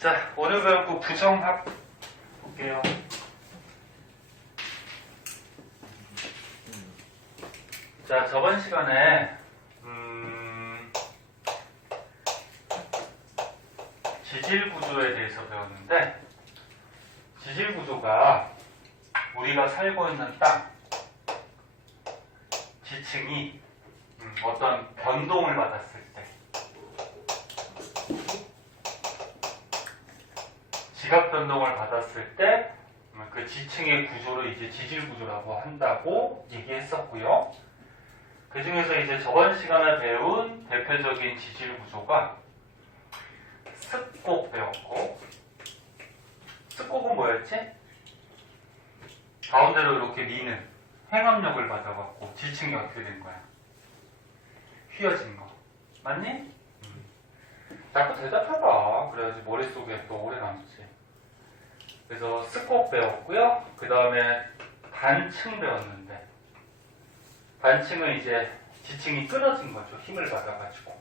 자, 오늘 배울 거 부정합 볼게요. 자, 저번 시간에 지질 구조에 대해서 배웠는데, 지질 구조가 우리가 살고 있는 땅 지층이 어떤 변동을 받았을 때, 지각 변동을 받았을 때 그 지층의 구조를 이제 지질 구조라고 한다고 얘기했었고요. 그 중에서 이제 저번 시간에 배운 대표적인 지질 구조가 습곡 배웠고, 습곡은 뭐였지? 가운데로 이렇게 미는 행압력을 받아갖고 지층이 어떻게 된 거야? 휘어진 거. 맞니? 자꾸 대답해봐. 그래야지 머릿속에 또 오래 남지. 그래서 습곡 배웠고요. 그 다음에 단층 배웠는데, 단층은 이제 지층이 끊어진 거죠. 힘을 받아가지고.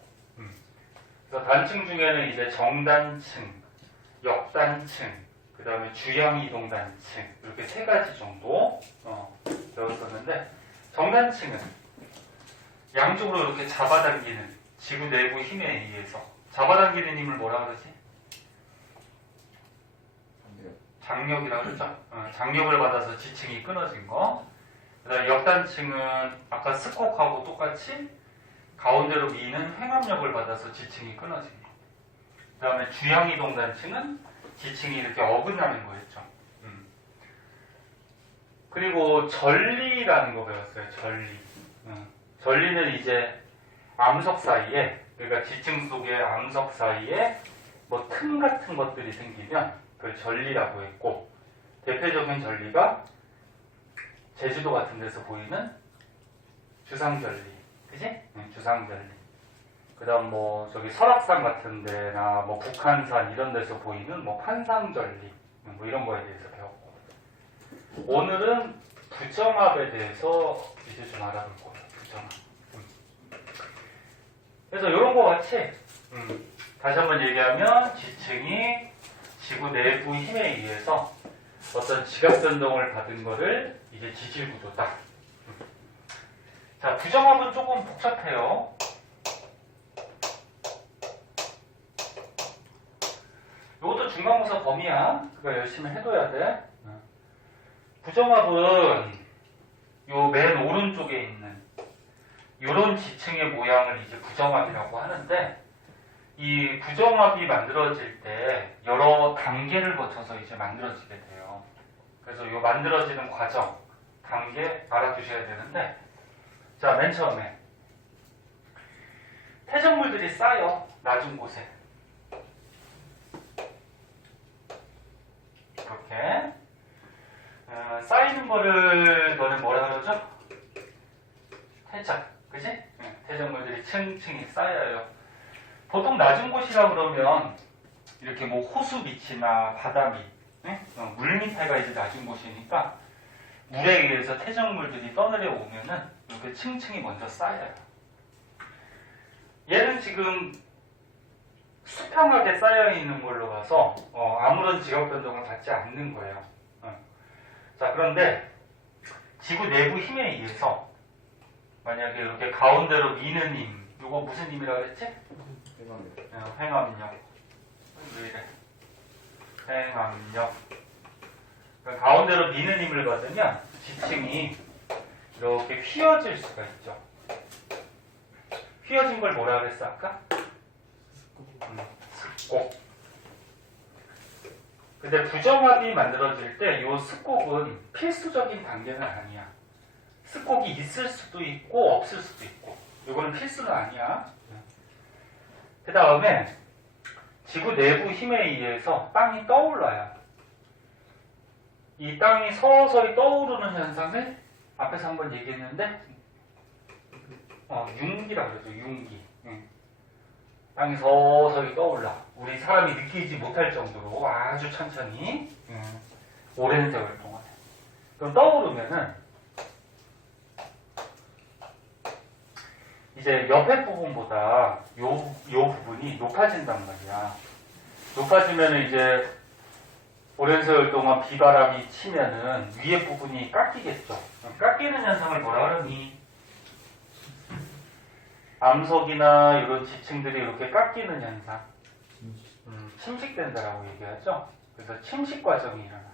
그래서 단층 중에는 이제 정단층, 역단층, 그 다음에 주양이동 단층, 이렇게 세 가지 정도 배웠었는데, 정단층은 양쪽으로 이렇게 잡아당기는 지구 내부 힘에 의해서, 잡아당기는 힘을 뭐라 그러지? 장력이라고 그러죠. 장력을 받아서 지층이 끊어진 거. 그 다음에 역단층은 아까 습곡하고 똑같이 가운데로 미는 횡압력을 받아서 지층이 끊어진 거. 그 다음에 주양이동 단층은 지층이 이렇게 어긋나는 거였죠. 그리고 전리라는 거 배웠어요. 전리. 전리는 이제 암석 사이에, 그러니까 지층 속의 암석 사이에 뭐 틈 같은 것들이 생기면 그걸 전리라고 했고, 대표적인 전리가 제주도 같은 데서 보이는 주상전리. 그지? 주상전리. 그 다음 뭐 저기 설악산 같은 데나 뭐 북한산 이런 데서 보이는 뭐 판상전리, 뭐 이런 거에 대해서 배웠고, 오늘은 부정합에 대해서 이제 좀 알아볼 거예요. 부정합. 그래서 이런 거 같이 다시 한번 얘기하면 지층이 지구 내부 힘에 의해서 어떤 지각 변동을 받은 거를 이제 지질 구조다. 자, 부정합은 조금 복잡해요. 이것도 중간고사 범위야. 그거 열심히 해둬야 돼. 부정합은 요 맨 오른쪽에 있는 요런 지층의 모양을 이제 부정합이라고 하는데, 이 부정합이 만들어질 때 여러 단계를 거쳐서 이제 만들어지게 돼요. 그래서 이 만들어지는 과정, 단계 알아두셔야 되는데, 자, 맨 처음에 퇴적물들이 쌓여, 낮은 곳에. 이렇게 쌓이는 거를 너는 뭐라 그러죠? 퇴적, 그지? 퇴적물들이 층층이 쌓여요. 보통 낮은 곳이라 그러면 이렇게 뭐 호수 밑이나 바다 밑, 물 밑에가 이제 낮은 곳이니까 물에 의해서 퇴적물들이 떠내려 오면은 이렇게 층층이 먼저 쌓여요. 얘는 지금 수평하게 쌓여 있는 걸로 봐서 아무런 지각 변동을 받지 않는 거예요. 자, 그런데 지구 내부 힘에 의해서 만약에 이렇게 가운데로 미는 힘, 이거 무슨 힘이라고 했지? 횡압력. 왜 이래? 횡압력. 그러니까 가운데로 미는 힘을 받으면 지층이 이렇게 휘어질 수가 있죠. 휘어진 걸 뭐라 그랬어, 아까? 습곡. 근데 부정합이 만들어질 때 이 습곡은 필수적인 단계는 아니야. 습곡이 있을 수도 있고 없을 수도 있고, 이거는 필수는 아니야. 그 다음에 지구 내부 힘에 의해서 땅이 떠올라요. 이 땅이 서서히 떠오르는 현상을 앞에서 한번 얘기했는데, 융기라고 그러죠. 융기. 땅이 서서히 떠올라. 우리 사람이 느끼지 못할 정도로 아주 천천히 오랜 세월 동안. 그럼 떠오르면은 이제 옆에 부분보다 요 부분이 높아진단 말이야. 높아지면 이제 오랜 세월 동안 비바람이 치면은 위에 부분이 깎이겠죠. 깎이는 현상을 뭐라 그러니? 암석이나 이런 지층들이 이렇게 깎이는 현상. 침식된다라고 얘기하죠. 그래서 침식 과정이 일어나요.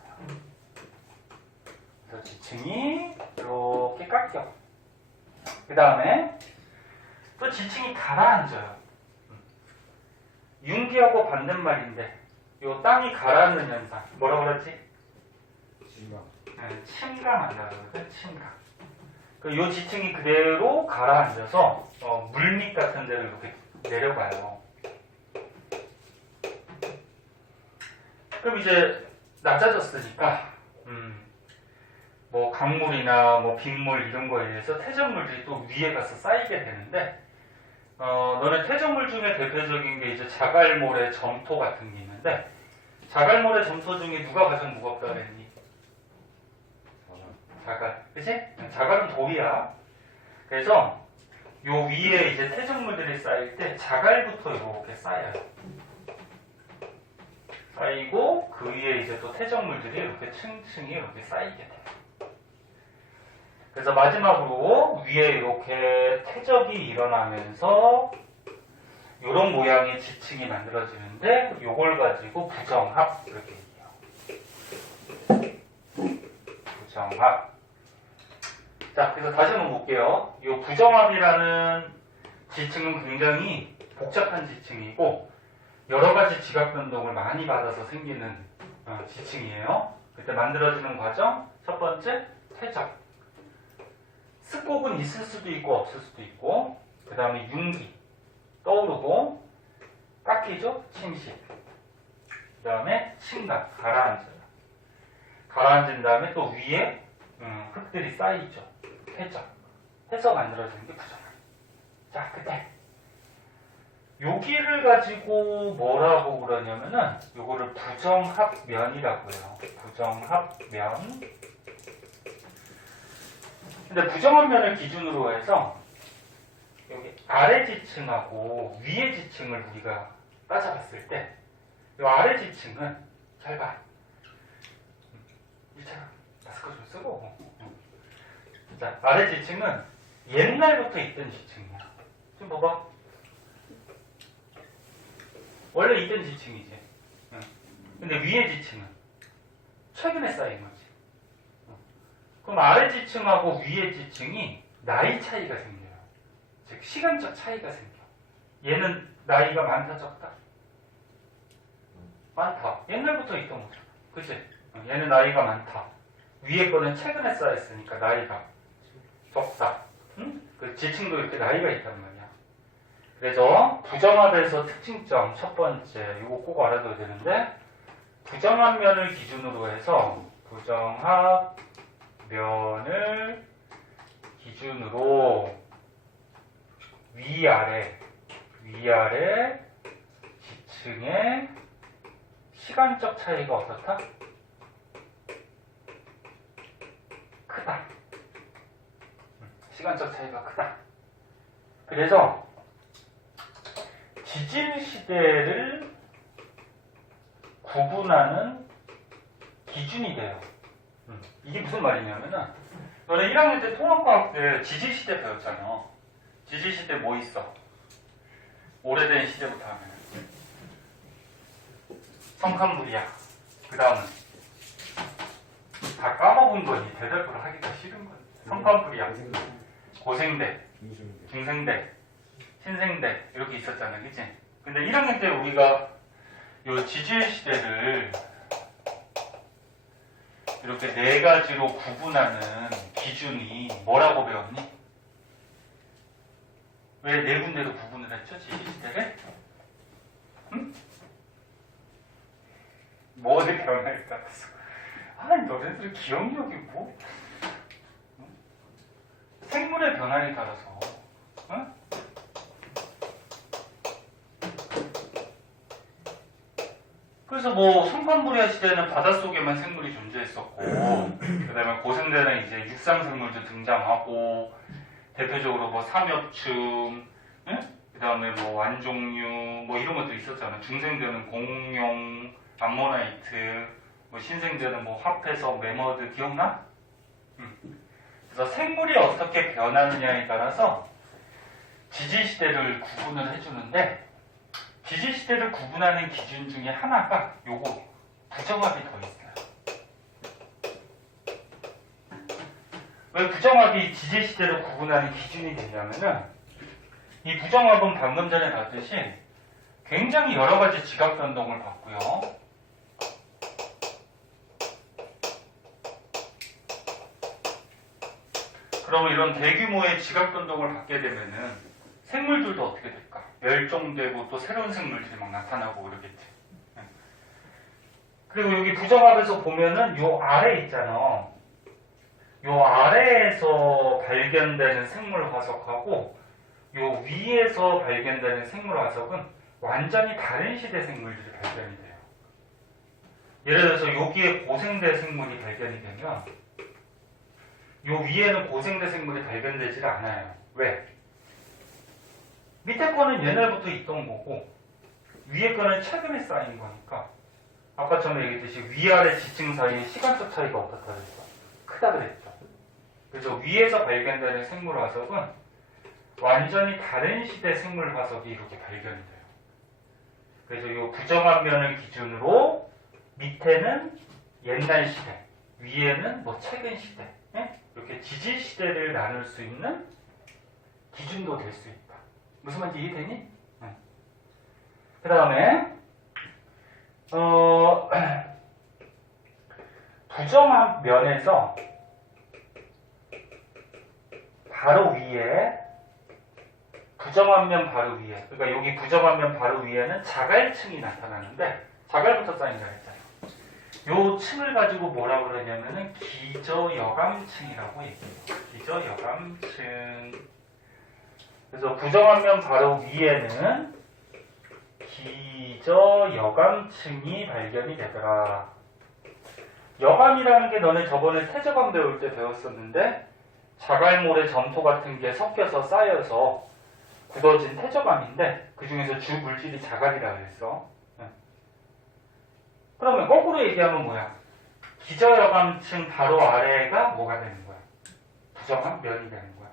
그래서 지층이 이렇게 깎여. 그 다음에 또 지층이 가라앉아요. 융기하고 반대말인데 요 땅이 가라앉는 현상 뭐라고 그러지? 침감한다 그러거든. 침감. 요 지층이 그대로 가라앉아서 물밑 같은 데를 이렇게 내려가요. 그럼 이제 낮아졌으니까 뭐 강물이나 뭐 빗물 이런 거에 의해서 퇴적물들이 또 위에 가서 쌓이게 되는데 너네 퇴적물 중에 대표적인 게 이제 자갈모래, 점토 같은 게 있는데 자갈모래, 점토 중에 누가 가장 무겁다 그랬니? 자갈, 그치? 자갈은 돌이야. 그래서 요 위에 이제 퇴적물들이 쌓일 때 자갈부터 이렇게 쌓여요. 쌓이고 그 위에 이제 또 퇴적물들이 이렇게 층층이 이렇게 쌓이게 돼요. 그래서 마지막으로 위에 이렇게 퇴적이 일어나면서 이런 모양의 지층이 만들어지는데 요걸 가지고 부정합 이렇게 얘기해요. 부정합. 자, 그래서 다시 한번 볼게요. 이 부정합이라는 지층은 굉장히 복잡한 지층이고 여러 가지 지각 변동을 많이 받아서 생기는 지층이에요. 그때 만들어지는 과정 첫 번째 퇴적. 습곡은 있을 수도 있고 없을 수도 있고 그 다음에 융기 떠오르고 깎이죠. 침식. 그 다음에 침각 가라앉아요. 가라앉은 다음에 또 위에 흙들이 쌓이죠. 퇴적. 해서 만들어지는 게 부정합. 자, 그때 여기를 가지고 뭐라고 그러냐면은 요거를 부정합면이라고 해요. 부정합면. 근데 부정합면을 기준으로 해서 여기 아래 지층하고 위에 지층을 우리가 따져봤을 때 이 아래 지층은 잘 봐. 이차 마스크 좀 쓰고. 자, 아래 지층은 옛날부터 있던 지층이야. 좀 봐봐. 원래 있던 지층이지. 근데 위에 지층은 최근에 쌓인 거지. 그럼 아래 지층하고 위에 지층이 나이 차이가 생겨요. 즉 시간적 차이가 생겨. 얘는 나이가 많다 적다? 많다. 옛날부터 있던 거죠. 그치? 얘는 나이가 많다. 위에 거는 최근에 쌓였으니까 나이가 적다. 응? 그 지층도 이렇게 나이가 있단 말이야. 그래서 부정합에서 특징점 첫 번째 이거 꼭 알아둬야 되는데 부정합면을 기준으로 해서 부정합면을 기준으로 위아래 지층의 시간적 차이가 어떻다? 크다. 시간적 차이가 크다. 그래서 지질 시대를 구분하는 기준이 돼요. 이게 무슨 말이냐면은 너네 1학년 때 통합과학 때 지질 시대 배웠잖아. 지질 시대 뭐 있어? 오래된 시대부터 하면 성칸무리아. 그 다음은 다 까먹은 거니 대답을 하기가 싫은 거니. 성칸무리아, 고생대, 중생대, 신생대 이렇게 있었잖아, 그치? 근데 1학년 때 우리가 요 지질 시대를 이렇게 네 가지로 구분하는 기준이 뭐라고 배웠니? 왜 네 군데로 구분을 했죠, 지질 시대를? 응? 뭐에 변화에 따라서? 아니, 너네들 기억력이 뭐? 생물의 변화에 따라서, 응? 그래서 뭐 성칸무리아 시대는 바닷속에만 생물이 존재했었고 그 다음에 고생대는 이제 육상 생물도 등장하고 대표적으로 뭐 삼엽충, 응? 그 다음에 뭐 완종류 뭐 이런 것도 있었잖아. 중생되는 공룡, 암모나이트, 뭐 신생되는 뭐 화폐석, 매머드 기억나? 그래서 생물이 어떻게 변하느냐에 따라서 지질시대를 구분을 해주는데, 지질시대를 구분하는 기준 중에 하나가 요거 부정합이 더 있어요. 왜 부정합이 지질시대를 구분하는 기준이 되냐면은, 이 부정합은 방금 전에 봤듯이 굉장히 여러 가지 지각 변동을 받고요. 그러면 이런 대규모의 지각 변동을 받게 되면은 생물들도 어떻게 될까? 멸종되고 또 새로운 생물들이 막 나타나고 그러겠지. 그리고 여기 부정합에서 보면은 요 아래 있잖아. 요 아래에서 발견되는 생물 화석하고 요 위에서 발견되는 생물 화석은 완전히 다른 시대 생물들이 발견이 돼요. 예를 들어서 여기에 고생대 생물이 발견이 되면 요 위에는 고생대 생물이 발견되질 않아요. 왜? 밑에 거는 옛날부터 있던 거고 위에 거는 최근에 쌓인 거니까, 아까 전에 얘기했듯이 위아래 지층 사이의 시간적 차이가 어떻다 그랬죠? 크다 그랬죠. 그래서 위에서 발견되는 생물 화석은 완전히 다른 시대 생물 화석이 이렇게 발견이 돼요. 그래서 이 부정한 면을 기준으로 밑에는 옛날 시대, 위에는 뭐 최근 시대, 이렇게 지질 시대를 나눌 수 있는 기준도 될 수 있다. 무슨 말인지 이해되니? 그 다음에 부정한 면에서 바로 위에, 부정한 면 바로 위에, 그러니까 여기 부정한 면 바로 위에는 자갈층이 나타나는데, 자갈부터 쌓인다 했잖아요. 요 층을 가지고 뭐라 그러냐면은 기저여감층이라고 얘기해요. 기저여감층. 그래서 부정한 면 바로 위에는 기저여감층이 발견이 되더라. 여감이라는 게 너네 저번에 태저감 배울 때 배웠었는데, 자갈모래 점토 같은 게 섞여서 쌓여서 굳어진 태저감인데 그 중에서 주 물질이 자갈이라 그랬어. 그러면 거꾸로 얘기하면 뭐야? 기저여감층 바로 아래가 뭐가 되는 거야? 부정한 면이 되는 거야.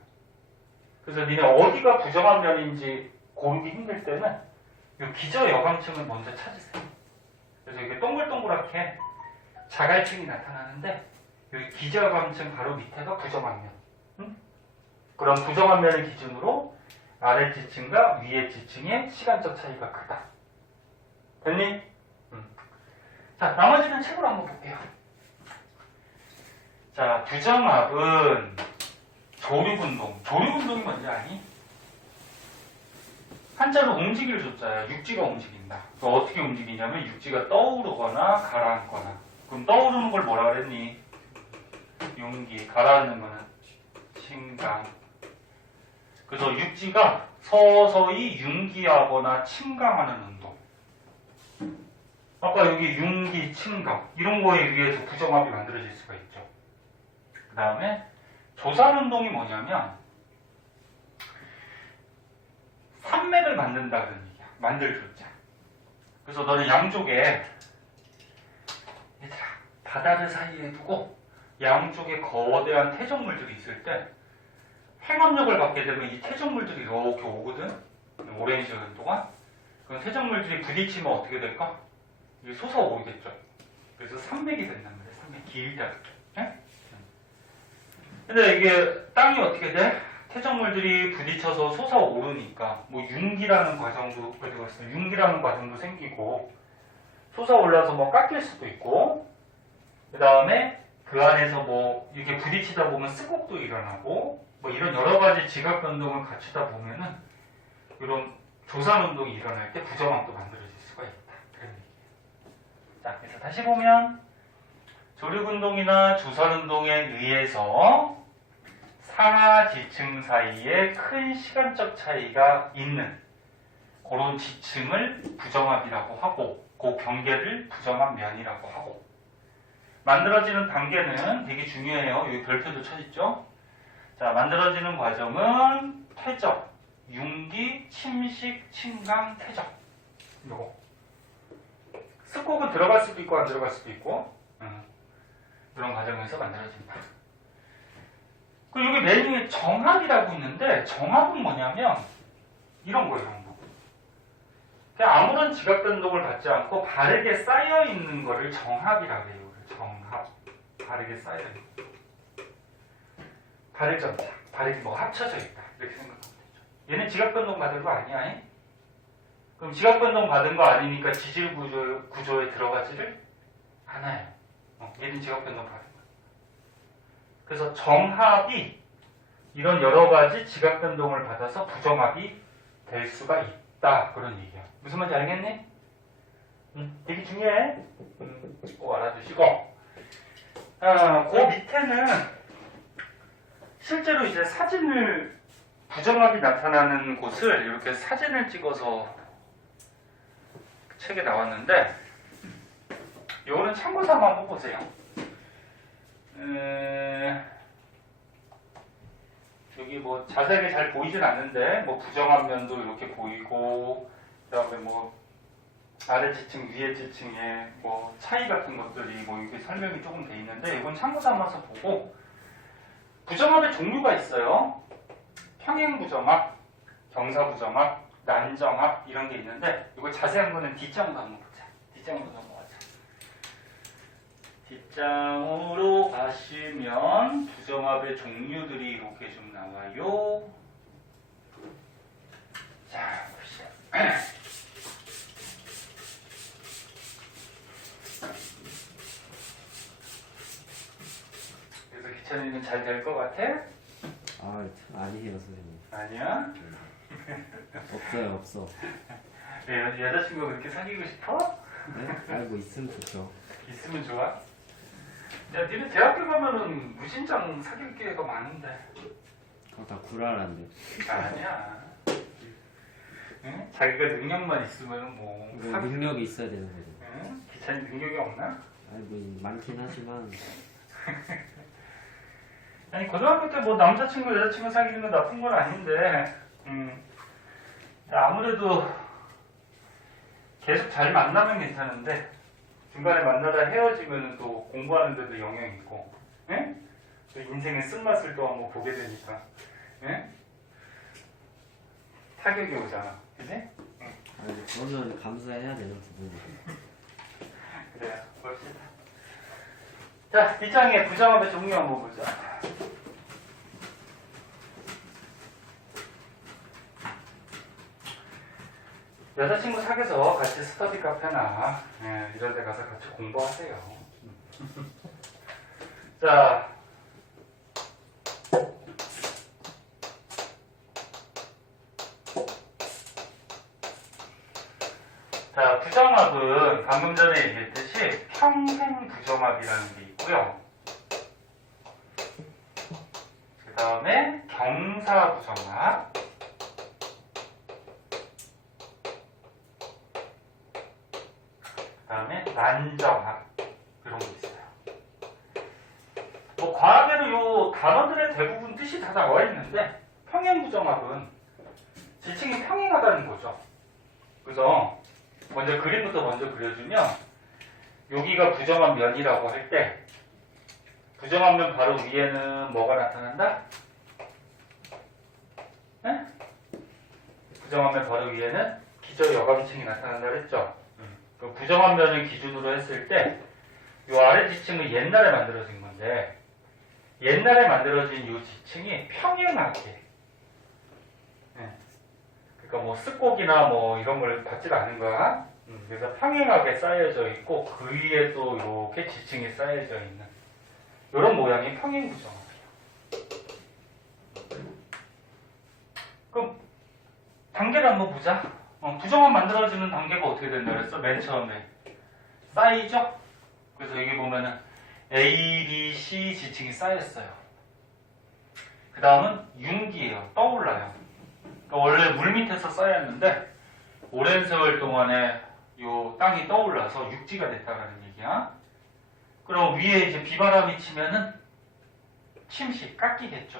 그래서 니네 어디가 부정한 면인지 고르기 힘들 때는 이 기저여감층을 먼저 찾으세요. 그래서 이게 동글동글하게 자갈층이 나타나는데 여기 기저여감층 바로 밑에가 부정한 면. 그럼 부정한 면을 기준으로 아래 지층과 위에 지층의 시간적 차이가 크다. 됐니? 자, 나머지는 책으로 한번 볼게요. 자, 부정합은 조류운동. 조류운동이 뭔지 아니? 한자로 움직일 조자야. 육지가 움직인다. 또 어떻게 움직이냐면 육지가 떠오르거나 가라앉거나. 그럼 떠오르는 걸 뭐라 그랬니? 융기. 가라앉는 거는 침강. 그래서 육지가 서서히 융기하거나 침강하는 운동. 아까 여기 융기, 침강 이런 거에 의해서 부정합이 만들어질 수가 있죠. 그 다음에 조산운동이 뭐냐면 산맥을 만든다는 얘기야. 만들조자. 그래서 너는 양쪽에 얘들아 바다를 사이에 두고 양쪽에 거대한 태적물들이 있을 때 행압력을 받게 되면 이 태적물들이 이렇게 오거든. 오랜 시간 동안. 그럼 태적물들이 부딪히면 어떻게 될까? 이게 솟아오르겠죠. 그래서 산맥이 된단 말이에요. 산맥 길다. 네? 근데 이게 땅이 어떻게 돼? 태적물들이 부딪혀서 솟아오르니까 뭐 융기라는 과정도 융기라는 과정도 생기고 솟아올라서 뭐 깎일 수도 있고, 그 다음에 그 안에서 뭐 이렇게 부딪히다 보면 스곡도 일어나고 뭐 이런 여러 가지 지각 변동을 갖추다 보면은 이런 조산 운동이 일어날 때 부정합도 만들어질 수가 있다. 그런 얘기예요. 자, 그래서 다시 보면 조류 운동이나 조산 운동에 의해서 상하 지층 사이에 큰 시간적 차이가 있는 그런 지층을 부정합이라고 하고, 그 경계를 부정합 면이라고 하고, 만들어지는 단계는 되게 중요해요. 여기 별표도 쳐있죠. 자, 만들어지는 과정은 퇴적, 융기, 침식, 침강, 퇴적. 요거. 습곡은 들어갈 수도 있고 안 들어갈 수도 있고 그런 과정에서 만들어진다. 그리고 여기 맨 위에 정합이라고 있는데 정합은 뭐냐면 이런 거예요. 이런 거. 그냥 아무런 지각 변동을 받지 않고 바르게 쌓여 있는 거를 정합이라고 해요. 정합. 바르게 쌓여 있는 거. 바르점자. 바르게 뭐 합쳐져 있다. 이렇게 생각하면 되죠. 얘는 지각 변동 받은 거 아니야? 잉? 그럼 지각 변동 받은 거 아니니까 지질 구조에 들어가지를 않아요. 얘는 지각 변동 받은 거. 그래서 정합이 이런 여러 가지 지각 변동을 받아서 부정합이 될 수가 있다. 그런 얘기야. 무슨 말인지 알겠니? 되게 중요해. 꼭 알아두시고. 그 밑에는 실제로 이제 사진을 부정합이 나타나는 곳을 이렇게 사진을 찍어서 책에 나왔는데 요거는 참고 삼아 한번 보세요. 여기 뭐 자세하게 잘 보이진 않는데 뭐 부정한 면도 이렇게 보이고 그다음에 뭐 아래 지층 위에 지층에 뭐 차이 같은 것들이 뭐 이렇게 설명이 조금 돼 있는데 이건 참고 삼아서 보고 부정합의 종류가 있어요. 평행 부정합, 경사 부정합, 난정합 이런 게 있는데 이거 자세한 거는 뒷장으로 한번 보자. 뒷장으로 넘어가자. 뒷장으로 가시면 부정합의 종류들이 이렇게 좀 나와요. 자, 봅시다. 그래서 기찬이는 잘 될 것 같아? 아니에요, 선생님. 아니야? 없어요, 없어. 여자친구 그렇게 사귀고 싶어? 네? 알고 있으면 좋죠. 있으면 좋아? 야, 니네 대학교 가면은 무진장 사귈 기회가 많은데. 그거 다 구라란데. 아니야. 응? 자기가 능력만 있으면 뭐. 능력이 있어야 되는 거죠. 응? 기찬이 능력이 없나? 뭐 많긴 하지만. 아니, 고등학교 때 뭐 남자친구, 여자친구 사귀는 건 나쁜 건 아닌데, 아무래도 계속 잘 만나면 괜찮은데, 중간에 만나다 헤어지면 또 공부하는 데도 영향이 있고, 예? 또 인생의 쓴맛을 또 한번 보게 되니까, 예? 타격이 오잖아. 그지? 그거는 감수해야 되는 부분이죠. 그래요. 봅시다. 자, 뒷장에 부정합의 종류 한번 보자. 여자친구 사귀어서 같이 스터디 카페나 이런 데 가서 같이 공부하세요. 자, 부정합은 방금 전에 얘기했듯이 평행 부정합이라는 게 있고요. 그 다음에 경사 부정합, 그 다음에 난정합 이런 게 있어요. 뭐 과학에는 요 단어들의 대부분 뜻이 다 나와 있는데 평행 부정합은 지층이 평행하다는 거죠. 그래서 먼저 그림부터 먼저 그려주면 여기가 부정한 면이라고 할 때 부정한 면 바로 위에는 뭐가 나타난다? 네? 부정한 면 바로 위에는 기저 여과기층이 나타난다 그랬죠? 그 부정한 면을 기준으로 했을 때 이 아래 지층은 옛날에 만들어진 건데 옛날에 만들어진 이 지층이 평행하게 그러니까 뭐 습곡이나 뭐 이런 걸 받지 않은 거야. 그래서 평행하게 쌓여져 있고 그 위에 또 이렇게 지층이 쌓여져 있는 이런 모양이 평행 구정합이에요. 그럼 단계를 한번 보자. 부정합 만들어지는 단계가 어떻게 된다 그랬어? 맨 처음에 쌓이죠? 그래서 여기 보면은 A, B, C 지층이 쌓였어요. 그 다음은 융기예요. 떠올라요. 그러니까 원래 물 밑에서 쌓였는데 오랜 세월 동안에 요 땅이 떠올라서 육지가 됐다라는 얘기야. 그럼 위에 이제 비바람이 치면은 침식, 깎이겠죠.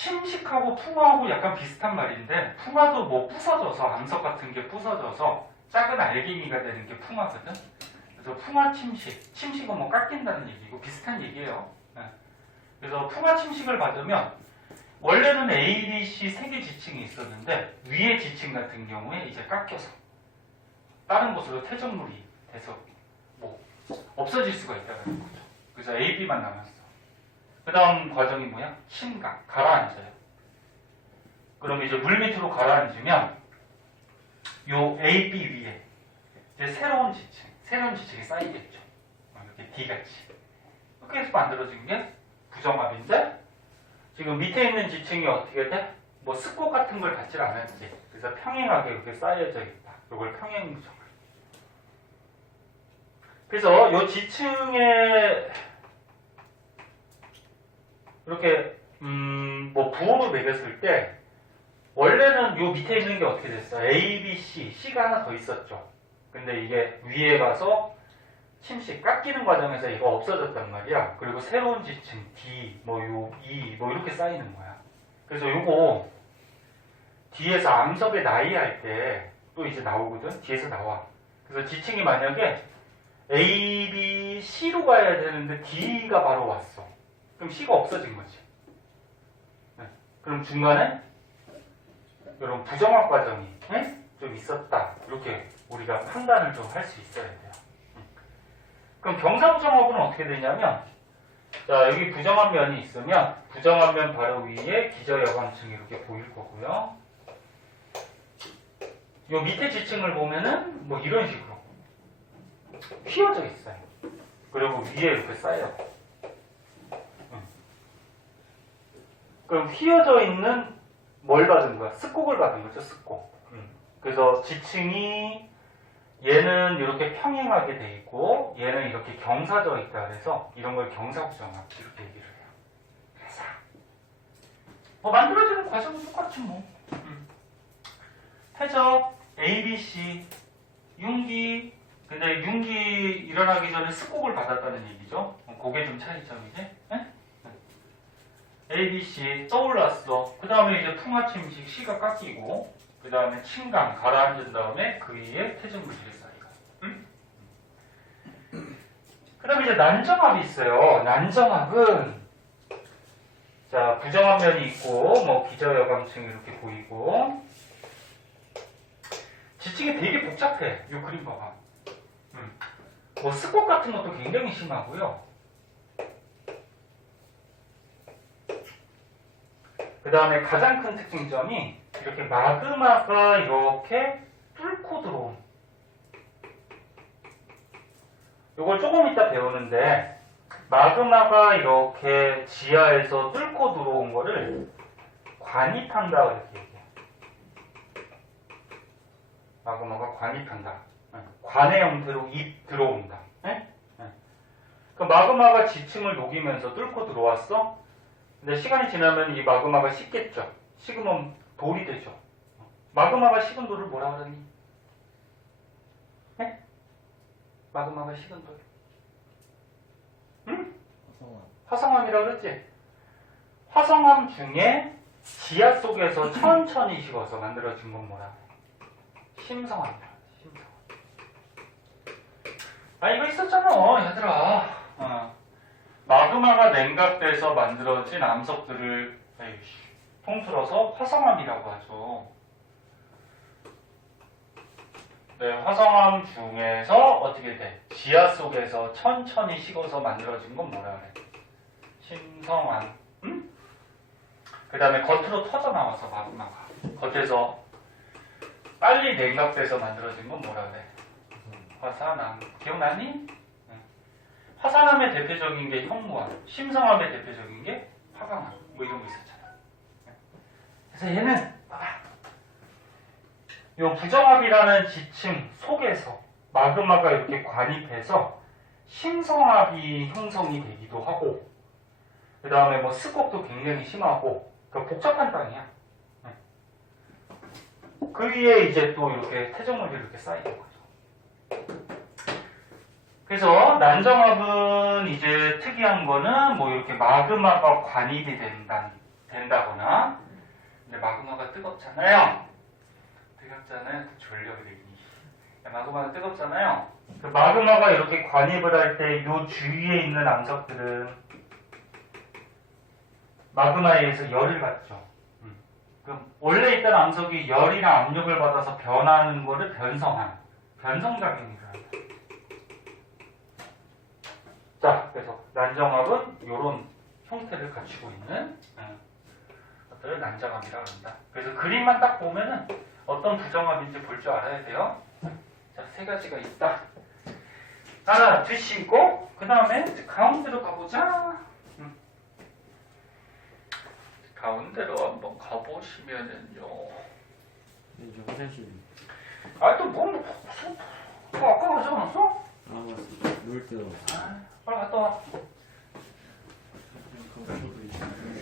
침식하고 풍화하고 약간 비슷한 말인데 풍화도 뭐 부서져서 암석 같은 게 부서져서 작은 알갱이가 되는 게 풍화거든. 그래서 풍화 침식, 침식은 뭐 깎인다는 얘기고 비슷한 얘기예요. 네. 그래서 풍화 침식을 받으면 원래는 A, B, C 세 개 지층이 있었는데 위에 지층 같은 경우에 이제 깎여서 다른 곳으로 퇴적물이 돼서 뭐 없어질 수가 있다는 거죠. 그래서 A, B만 남았어. 그 다음 과정이 뭐야? 침각, 가라앉아요. 그럼 이제 물 밑으로 가라앉으면 요 A, B 위에 이제 새로운 지층이 쌓이겠죠. 이렇게 D같이. 이렇게 해서 만들어진 게 부정합인데 지금 밑에 있는 지층이 어떻게 돼? 뭐 습곡 같은 걸 받질 않았지. 그래서 평행하게 이렇게 쌓여져 있다. 이걸 평행부정. 그래서 요 지층에 이렇게 뭐 부호로 매겼을 때 원래는 요 밑에 있는 게 어떻게 됐어? A, B, C, C가 하나 더 있었죠. 근데 이게 위에 가서 침식, 깎이는 과정에서 이거 없어졌단 말이야. 그리고 새로운 지층 D, 뭐 요 E, 뭐 이렇게 쌓이는 거야. 그래서 요거 뒤에서 암석의 나이 할 때 또 이제 나오거든. 뒤에서 나와. 그래서 지층이 만약에 A, B, C로 가야 되는데 D가 바로 왔어. 그럼 C가 없어진 거지. 네. 그럼 중간에 이런 부정합 과정이 좀 있었다. 이렇게 우리가 판단을 좀 할 수 있어야 돼요. 그럼 경사부정합은 어떻게 되냐면 자 여기 부정한 면이 있으면 부정한 면 바로 위에 기저여광층이 이렇게 보일 거고요. 요 밑에 지층을 보면은 뭐 이런 식으로 휘어져 있어요. 그리고 위에 이렇게 쌓여. 그럼 휘어져 있는 뭘 받은 거야? 습곡을 받은 거죠, 습곡. 그래서 지층이 얘는 이렇게 평행하게 돼 있고 얘는 이렇게 경사져 있다 그래서 이런 걸 경사부정합 이렇게 얘기를 해요. 그래서 뭐 만들어지는 과정은 똑같지 뭐. 퇴적, A, B, C, 융기. 근데 융기 일어나기 전에 습곡을 받았다는 얘기죠. 그게 좀 차이점이지. 네? A, B, C 떠올랐어. 그 다음에 이제 풍화침식 C가 깎이고 그 다음에 침강 가라앉은 다음에 그 위에 퇴적물질이 쌓이고. 그 다음에 이제 난정합이 있어요. 난정합은 자 부정한 면이 있고 뭐 기저여광층이 이렇게 보이고 지층이 되게 복잡해. 이 그림 봐봐. 뭐 습곡 같은 것도 굉장히 심하고요. 그 다음에 가장 큰 특징점이 이렇게 마그마가 이렇게 뚫고 들어온. 이걸 조금 이따 배우는데 마그마가 이렇게 지하에서 뚫고 들어온 거를 관입한다 이렇게 얘기해. 마그마가 관입한다. 관의 형태로 입 들어온다. 그 마그마가 지층을 녹이면서 뚫고 들어왔어. 근데 시간이 지나면 이 마그마가 식겠죠. 식으면 돌이 되죠. 마그마가 식은 돌을 뭐라 그러니? 네? 마그마가 식은 돌. 응? 화성암이라 그랬지? 화성암 중에 지하 속에서 천천히 식어서 만들어진 건 뭐라 그래? 심성암이라. 심성암. 아 이거 있었잖아 얘들아. 마그마가 냉각돼서 만들어진 암석들을 통틀어서 화성암이라고 하죠. 네, 화성암 중에서 어떻게 돼? 지하 속에서 천천히 식어서 만들어진 건 뭐라 그래? 심성암. 그 다음에 겉으로 터져 나와서 마그마가 겉에서 빨리 냉각돼서 만들어진 건 뭐라 그래? 화산암. 기억나니? 화산암의 대표적인 게 현무암, 심성암의 대표적인 게 화강암, 뭐 이런 거 있었잖아. 그래서 얘는 봐봐. 요 부정합이라는 지층 속에서 마그마가 이렇게 관입해서 심성합이 형성이 되기도 하고, 그 다음에 뭐 습곡도 굉장히 심하고, 그러니까 복잡한 땅이야. 그 위에 이제 또 이렇게 퇴적물들이 이렇게 쌓이는 거죠. 그래서 난정합은 이제 특이한 거는 뭐 이렇게 마그마가 관입이 된다는 된다거나. 근데 마그마가 뜨겁잖아요. 뜨겁잖아요. 졸려버리니 마그마가 뜨겁잖아요. 그 마그마가 이렇게 관입을 할 때 이 주위에 있는 암석들은 마그마에 의해서 열을 받죠. 그럼 원래 있던 암석이 열이나 압력을 받아서 변하는 거를 변성작용이라고 합니다. 자, 그래서 난정압은 이런 형태를 갖추고 있는 것들을 난정압이라고 합니다. 그래서 그림만 딱 보면은 어떤 부정압인지 볼 줄 알아야 돼요. 자, 세 가지가 있다. 하나 드시고 그 다음에 가운데로 가보자. 가운데로 한번 가보시면은요. 이제 화장실. 아, 또 뭐, 아까 가지 않았어? 아 맞습니다. 물 뜨러. 아, 빨리 갔다 와.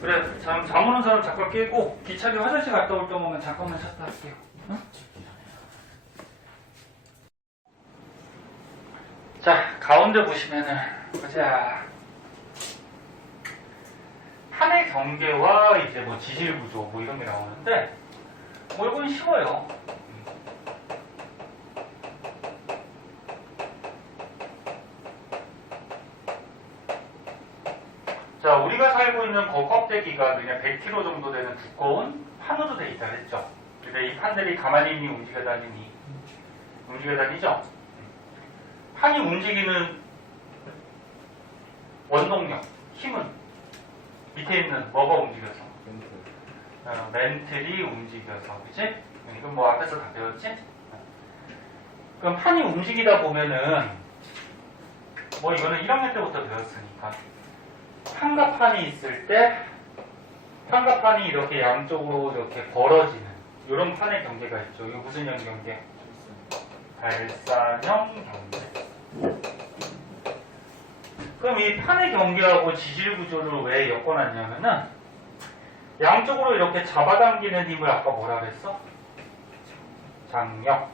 그래, 잠 오는 사람 잠깐 깨고 기차리 화장실 갔다 올 동안 잠깐만 잤다 할게요. 응? 자, 가운데 보시면은 보자. 판의 경계와 이제 뭐 지질 구조 뭐 이런 게 나오는데 뭐 이건 쉬워요. 자, 우리가 살고 있는 껍데기가 그냥 100kg 정도 되는 두꺼운 판으로 되어 있다 그랬죠. 근데 이 판들이 가만히 있니 움직여 다니죠. 판이 움직이는 원동력, 힘은 밑에 있는 뭐가 움직여서? 멘틀이 움직여서, 그치? 이건 뭐 앞에서 다 배웠지? 그럼 판이 움직이다 보면은 뭐 이거는 1학년 때부터 배웠으니까 판과 판이 있을 때 판과 판이 이렇게 양쪽으로 이렇게 벌어지는 이런 판의 경계가 있죠. 이거 무슨 형 경계? 발산형 경계. 그럼 이 판의 경계하고 지질 구조를 왜 엮어놨냐면은 양쪽으로 이렇게 잡아당기는 힘을 아까 뭐라 그랬어? 장력.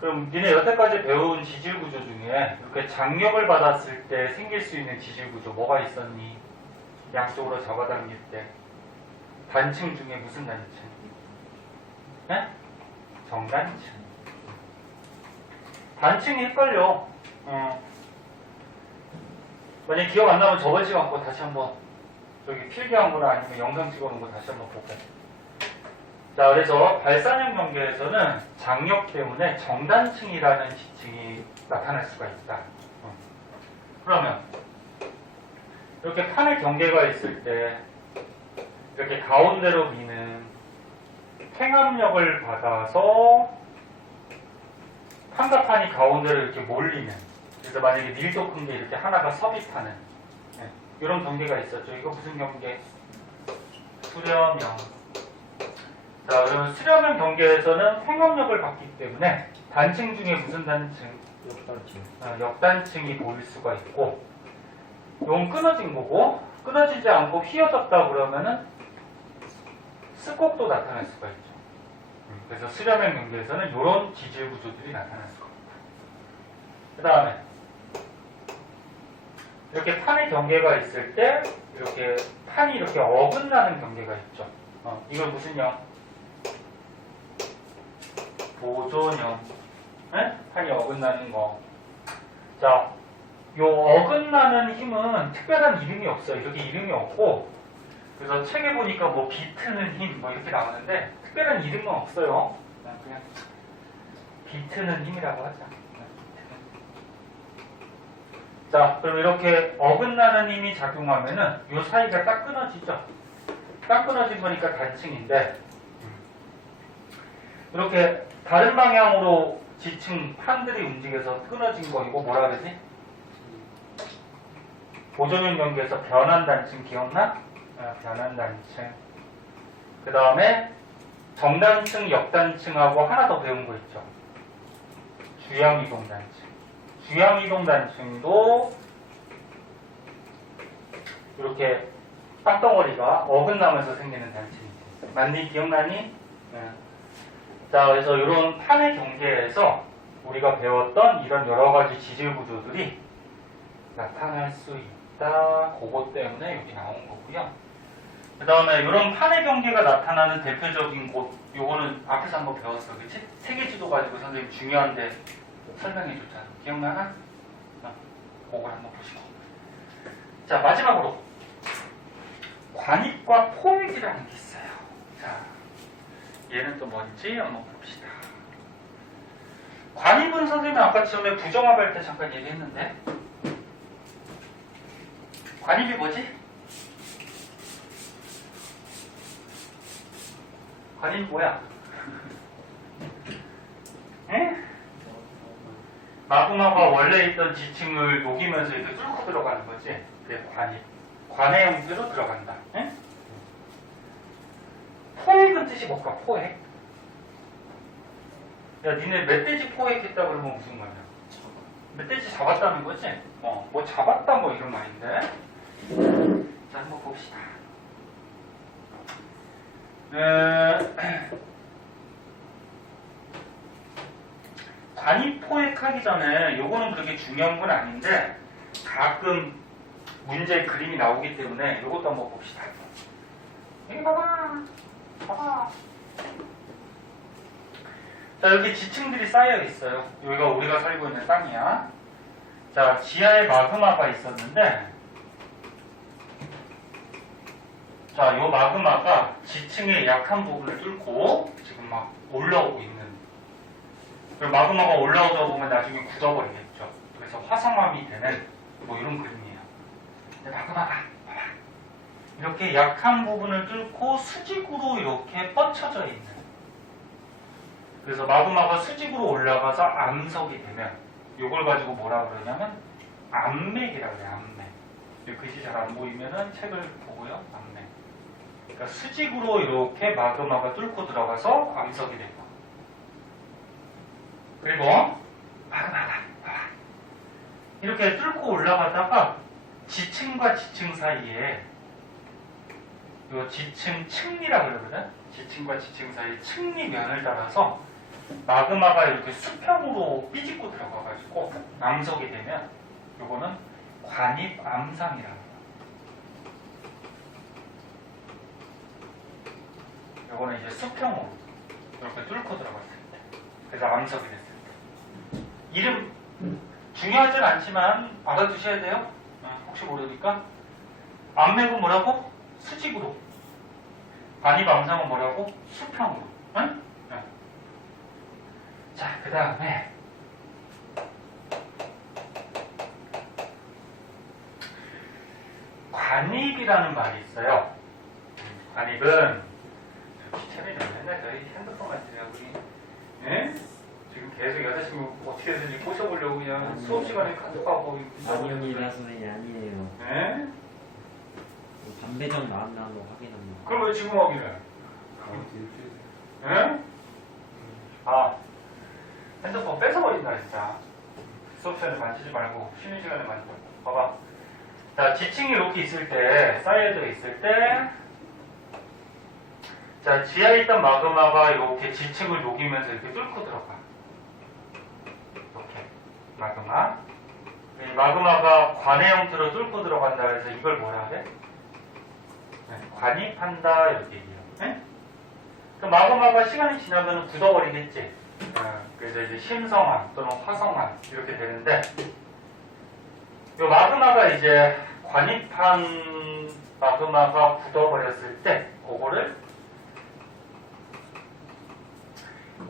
그럼 니네 여태까지 배운 지질 구조 중에 이렇게 장력을 받았을 때 생길 수 있는 지질 구조 뭐가 있었니? 양쪽으로 잡아당길 때 단층 중에 무슨 단층? 네? 정단층. 단층이 헷갈려. 만약에 기억 안 나면 저번 시간 거 다시 한번 저기 필기한 거나 아니면 영상 찍어놓은 거 다시 한번 볼게요. 자, 그래서 발산형 경계에서는 장력 때문에 정단층이라는 지층이 나타날 수가 있다. 그러면 이렇게 판의 경계가 있을 때 이렇게 가운데로 미는 횡압력을 받아서 판과 판이 가운데로 이렇게 몰리는, 그래서 만약에 밀도 큰 게 이렇게 하나가 섭입하는 이런 경계가 있었죠. 이거 무슨 경계? 수렴형. 자, 그러면 수렴형 경계에서는 횡압력을 받기 때문에 단층 중에 무슨 단층? 역단층이 보일 수가 있고, 이건 끊어진 거고, 끊어지지 않고 휘어졌다 그러면은 스곡도 나타날 수가 있죠. 그래서 수렴형 경계에서는 이런 지질 구조들이 나타날 수가 있다. 그 다음에 이렇게 판의 경계가 있을 때 이렇게 판이 이렇게 어긋나는 경계가 있죠. 이걸 무슨 형? 보존형. 네? 판이 어긋나는 거. 자, 요 어긋나는 힘은 특별한 이름이 없어요. 이렇게 이름이 없고, 그래서 책에 보니까 뭐 비트는 힘 뭐 이렇게 나오는데 특별한 이름은 없어요. 그냥 비트는 힘이라고 하자. 자, 그럼 이렇게 어긋나는 힘이 작용하면은 요 사이가 딱 끊어지죠. 딱 끊어진 거니까 단층인데, 이렇게 다른 방향으로 지층 판들이 움직여서 끊어진 거 이거 뭐라 그러지? 보존형 경계에서 변환 단층 기억나? 변환 단층. 그 다음에 정단층, 역단층하고 하나 더 배운 거 있죠. 주향이동 단층. 주향이동 단층도 이렇게 땅덩어리가 어긋나면서 생기는 단층이지. 맞니? 기억나니? 자, 그래서 이런 판의 경계에서 우리가 배웠던 이런 여러 가지 지질 구조들이 나타날 수 있다. 그것 때문에 여기 나온 거고요. 그 다음에 이런 판의 경계가 나타나는 대표적인 곳, 요거는 앞에서 한번 배웠어, 그치? 세계지도 가지고 선생님 중요한데 설명해 줬잖아. 기억나나? 그걸 한번 보시고. 자, 마지막으로 관입과 포획이라는 게 있어요. 자, 얘는 또 뭔지 한번 봅시다. 관입은 선생님이 아까 처음에 부정합 할 때 잠깐 얘기했는데, 관입이 뭐지? 관입이 뭐야? 응? 마그마가 원래 있던 지층을 녹이면서 이렇게 뚫고 들어가는 거지. 그게 관입. 관의 형태로 들어간다. 응? 포획은 뜻이 뭘까? 포획? 야, 니네 멧돼지 포획했다 그러면 무슨 말이야? 멧돼지 잡았다는 거지? 뭐 잡았다 뭐 이런 말인데. 자, 한번 봅시다. 관입 포획하기 전에 요거는 그렇게 중요한 건 아닌데 가끔 문제 그림이 나오기 때문에 요것도 한번 봅시다. 여기 봐봐. 봐봐. 자, 여기 지층들이 쌓여 있어요. 여기가 우리가 살고 있는 땅이야. 자, 지하에 마그마가 있었는데, 자, 요 마그마가 지층의 약한 부분을 뚫고 지금 막 올라오고 있는. 그리고 마그마가 올라오다 보면 나중에 굳어버리겠죠. 그래서 화성암이 되는 뭐 이런 그림이에요. 근데 마그마가 봐봐. 이렇게 약한 부분을 뚫고 수직으로 이렇게 뻗쳐져 있는. 그래서 마그마가 수직으로 올라가서 암석이 되면 이걸 가지고 뭐라 그러냐면 암맥이라고 해요. 암맥. 글씨 잘 안 보이면은 책을 보고요. 암맥. 그러니까 수직으로 이렇게 마그마가 뚫고 들어가서 암석이 되고, 그리고 마그마가 이렇게 뚫고 올라가다가 지층과 지층 사이에 요 지층 층리라고 그러거든. 지층과 지층 사이 층리면을 따라서 마그마가 이렇게 수평으로 삐집고 들어가가지고 암석이 되면 요거는 관입암상이라고 해요. 요거는 이제 수평으로 이렇게 뚫고 들어갔을 때, 그래서 암석이 됐을 때. 이름 중요하진 않지만 알아두셔야 돼요. 혹시 모르니까. 암맥은 뭐라고? 수직으로. 관입암상은 뭐라고? 수평으로. 응? 자, 그 다음에 관입이라는 말이 있어요. 관입은 귀찮으면 맨날 저희 핸드폰만 쓰냐고 우리. 예? 지금 계속 여자친구 어떻게든지 꼬셔보려고 그냥 수업 시간에 카톡하고. 아닙니다, 선생님. 아니에요. 예? 담배정 나왔나고 확인합니다. 그럼 왜 지금 확인해? 예? 핸드폰 뺏어버린다 진짜. 수업 시간에 만지지 말고 쉬는 시간에 만지고. 봐봐. 자, 지층이 이렇게 있을 때, 쌓여져 있을 때, 자, 지하에 있던 마그마가 이렇게 지층을 녹이면서 이렇게 뚫고 들어가. 이렇게 마그마. 이 마그마가 관의 형태로 뚫고 들어간다 그래서 이걸 뭐라 그래? 관입한다 이렇게 얘기해요. 네? 그 마그마가 시간이 지나면 굳어버리겠지. 그래서 이제 심성암 또는 화성암 이렇게 되는데, 이 마그마가 이제 관입한 마그마가 굳어버렸을 때 그거를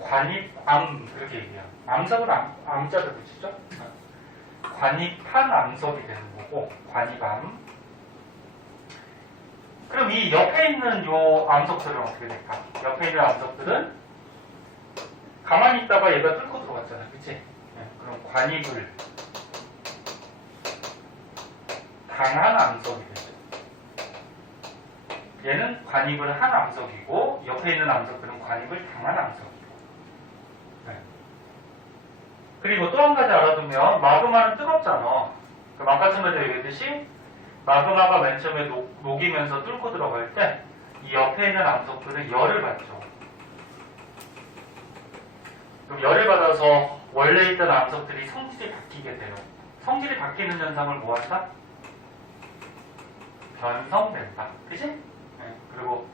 관입암 그렇게 얘기해요. 암석은 암자를 붙이죠. 관입한 암석이 되는 거고 관입암. 그럼 이 옆에 있는 요 암석들은 어떻게 될까? 옆에 있는 암석들은 가만히 있다가 얘가 뚫고 들어갔잖아, 그치? 그럼 관입을 당한 암석이 되죠. 얘는 관입을 한 암석이고 옆에 있는 암석들은 관입을 당한 암석이고. 그리고 또 한 가지 알아두면 마그마는 뜨겁잖아. 그럼 아까 처음에 얘기했듯이 마그마가 맨 처음에 녹이면서 뚫고 들어갈 때 이 옆에 있는 암석들은 열을 받죠. 그럼 열을 받아서 원래 있던 암석들이 성질이 바뀌게 돼요. 성질이 바뀌는 현상을 뭐한다? 변성된다. 그치? 그리고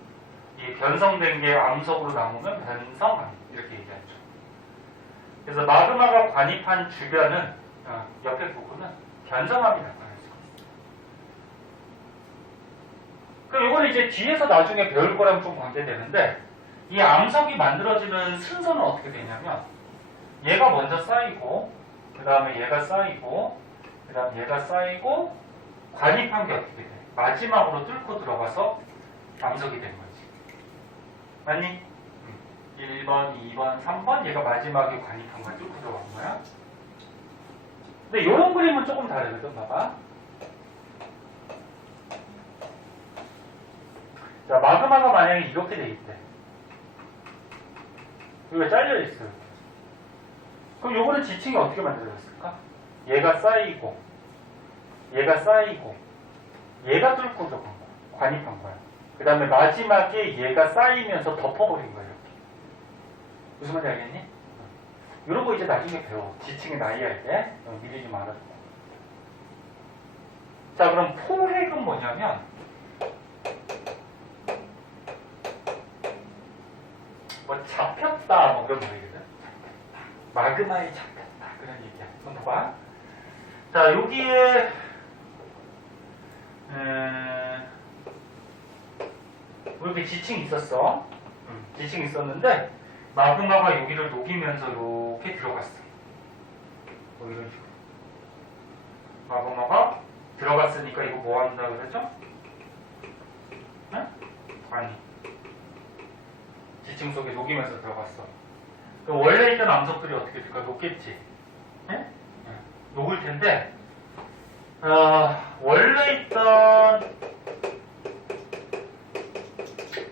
이 변성된 게 암석으로 남으면 변성암 이렇게 얘기하죠. 그래서 마그마가 관입한 주변은 옆에 부분은 변성암이 나타날 수가 있어요. 그럼 이거는 이제 뒤에서 나중에 배울 거랑 좀 관계되는데 이 암석이 만들어지는 순서는 어떻게 되냐면 얘가 먼저 쌓이고 그 다음에 얘가 쌓이고 그 다음 얘가 쌓이고 관입한 게 어떻게 돼? 마지막으로 뚫고 들어가서 암석이 된 거지. 맞니? 1번, 2번, 3번 얘가 마지막에 관입한 걸 뚫고 들어간 거야. 근데 이런 그림은 조금 다르거든. 봐봐. 자, 마그마가 만약에 이렇게 돼 있대. 이거 잘려 있어요. 그럼 요거는 지층이 어떻게 만들어졌을까? 얘가 쌓이고, 얘가 쌓이고, 얘가 뚫고 들어간 거야. 관입한 거야. 그 다음에 마지막에 얘가 쌓이면서 덮어버린 거야, 이렇게. 무슨 말인지 알겠니? 이런 거 이제 나중에 배워. 지층의 나이 할 때. 미리 좀 알아두고. 자, 그럼 포획은 뭐냐면, 뭐 잡혔다, 뭐 그런 거거든. 마그마에 잡혔다. 그런 얘기야. 한번 봐봐. 자, 여기에, 이렇게 지층이 있었어. 지층이 있었는데, 마그마가 여기를 녹이면서 이렇게 들어갔어. 뭐 이런 식으로. 마그마가 들어갔으니까 이거 뭐 한다 그랬죠? 네? 관이. 지층 속에 녹이면서 들어갔어. 그럼 원래 있던 암석들이 어떻게 될까? 녹겠지? 네? 네. 녹을 텐데, 원래 있던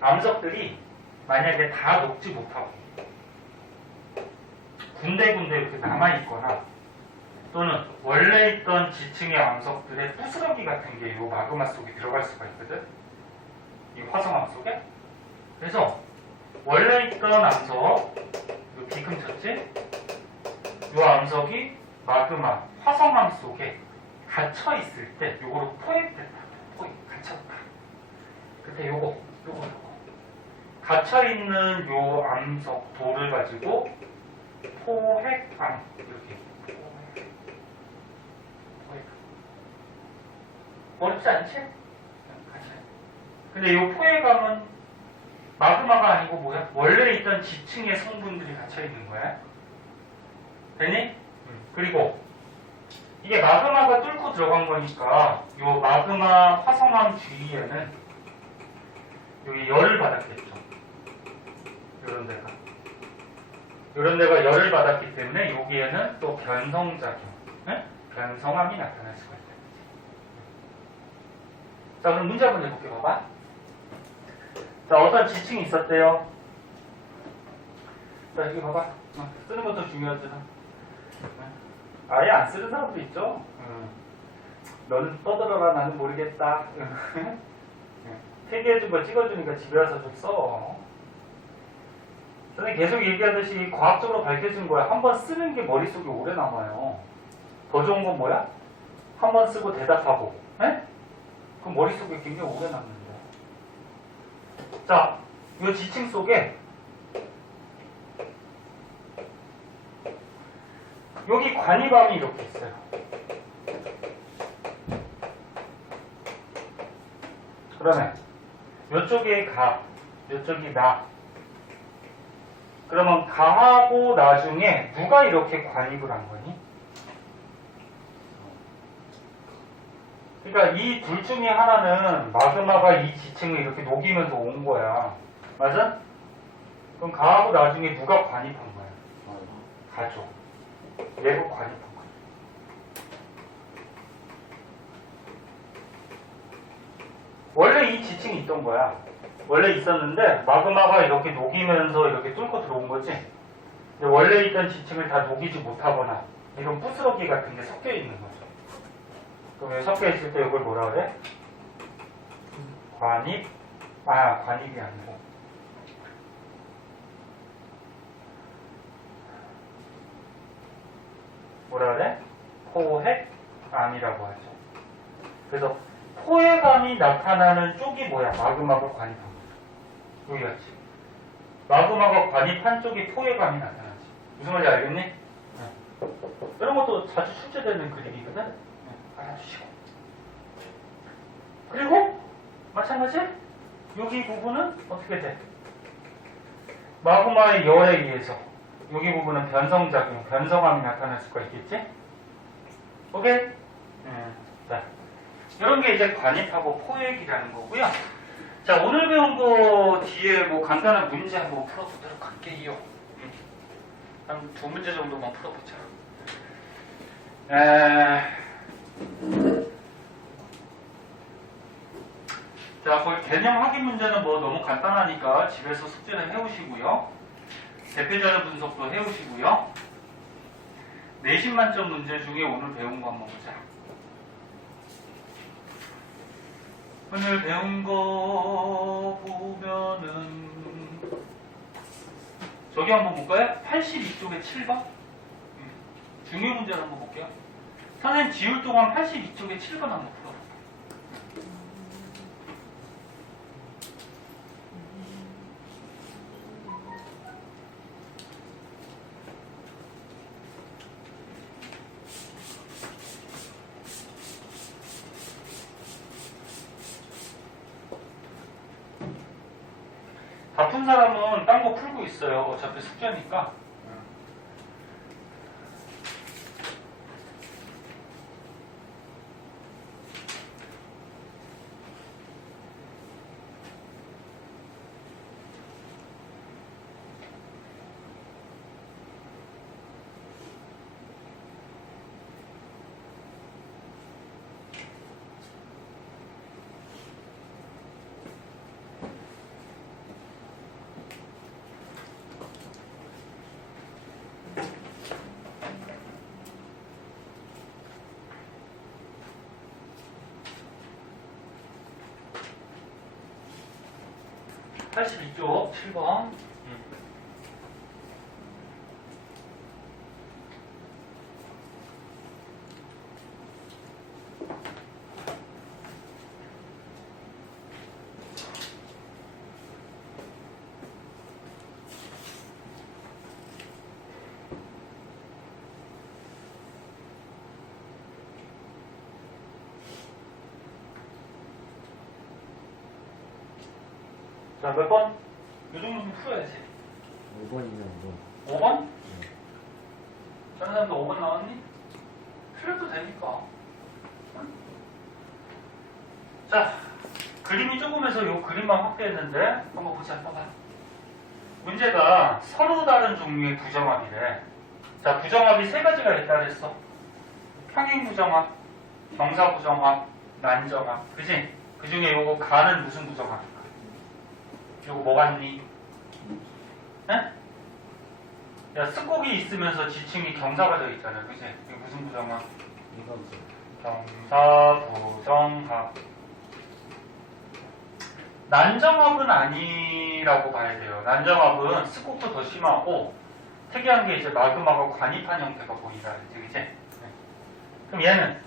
암석들이 만약에 다 녹지 못하고 군데군데 이렇게 남아있거나 또는 원래 있던 지층의 암석들의 부스러기 같은 게 이 마그마 속에 들어갈 수가 있거든. 이 화성암 속에. 그래서 원래 있던 암석, 이 뒤꿈쳤지? 이 암석이 마그마, 화성암 속에 갇혀있을 때 요거로 포획됐다. 포획, 갇혔다. 그때 요거. 갇혀있는 요 암석 돌을 가지고 포획암 이렇게 포획. 어렵지 않지? 근데 이 포획암은 마그마가 아니고 뭐야? 원래 있던 지층의 성분들이 갇혀있는 거야. 되니? 그리고 이게 마그마가 뚫고 들어간 거니까 이 마그마 화성암 주위에는 여기 열을 받았겠죠. 이런 데가 열을 받았기 때문에 여기에는 또 변성작용, 네? 변성암이 나타날 수가 있다. 자, 그럼 문제 한번 내볼게 봐봐. 자, 어떤 지층이 있었대요. 자, 여기 봐봐. 쓰는 것도 중요하잖아. 아예 안 쓰는 사람도 있죠. 너는 떠들어라, 나는 모르겠다. 필기해준 거 찍어주니까 집에 와서 좀 써. 선생님 계속 얘기하듯이 과학적으로 밝혀진 거야. 한번 쓰는 게 머릿속에 오래 남아요. 더 좋은 건 뭐야? 한번 쓰고 대답하고. 네? 그럼 머릿속에 굉장히 오래 남는데. 자, 이 지층 속에 여기 관이밤이 이렇게 있어요. 그러면 이쪽이 가, 이쪽이 나. 그러면 가하고 나중에 누가 이렇게 관입을 한 거니? 그러니까 이 둘 중에 하나는 마그마가 이 지층을 이렇게 녹이면서 온 거야. 맞아? 그럼 가하고 나중에 누가 관입한 거야? 가죠. 얘가 관입한 거야. 원래 이 지층이 있던 거야. 원래 있었는데 마그마가 이렇게 녹이면서 이렇게 뚫고 들어온 거지. 근데 원래 있던 지층을 다 녹이지 못하거나 이런 부스러기 같은 게 섞여 있는 거죠. 그럼 섞여 있을 때 이걸 뭐라 그래? 관입? 관입이 아니고 뭐라 그래? 포획암이라고 하죠. 그래서 포획암이 나타나는 쪽이 뭐야? 마그마가 관입한 거야. 여기 같이. 마그마가 관입한 쪽이 포획감이 나타나지. 무슨 말인지 알겠니? 네. 이런 것도 자주 출제되는 그림이거든? 네. 알아주시고. 그리고, 마찬가지, 여기 부분은 어떻게 돼? 마그마의 열에 의해서, 여기 부분은 변성작용, 변성함이 나타날 수가 있겠지? 오케이? 자, 이런 게 이제 관입하고 포획이라는 거고요. 자, 오늘 배운 거 뒤에 뭐 간단한 문제 한번 풀어보도록 할게요. 한 두 문제 정도만 풀어보자. 자, 거기 개념 확인 문제는 뭐 너무 간단하니까 집에서 숙제는 해오시고요. 대표자료 분석도 해오시고요. 내신 만점 문제 중에 오늘 배운 거 한번 보자. 오늘 배운 거 보면은 저기 한번 볼까요? 82쪽에 7번 중요 문제를 한번 볼게요. 선생님 지울 동안 82쪽에 7번 한번 풀어볼게요. 바쁜 사람은 딴 거 풀고 있어요. 어차피 숙제니까. 자, 82쪽 7번. 자, 몇 번? 요 정도는 풀어야지. 5번이면 5번? 다른 사람도 5번 나왔니? 틀려도 되니까. 응? 자, 그림이 조금해서 요 그림만 확대했는데 한번 보자. 봐봐. 문제가 서로 다른 종류의 부정합이래. 자, 부정합이 세 가지가 있다 그랬어. 평행 부정합, 경사 부정합, 난정합. 그지? 그 중에 요거 가는 무슨 부정합일까? 요거 뭐 같니? 에? 야, 스곡이 있으면서 지층이 경사가 되어 있잖아. 그지? 이게 무슨 부정합? 이거지. 경사 부정합. 난정합은 아니라고 봐야 돼요. 난정합은 스곡도 더 심하고 특이한 게 이제 마그마가 관입한 형태가 보이다. 그지? 네. 그럼 얘는?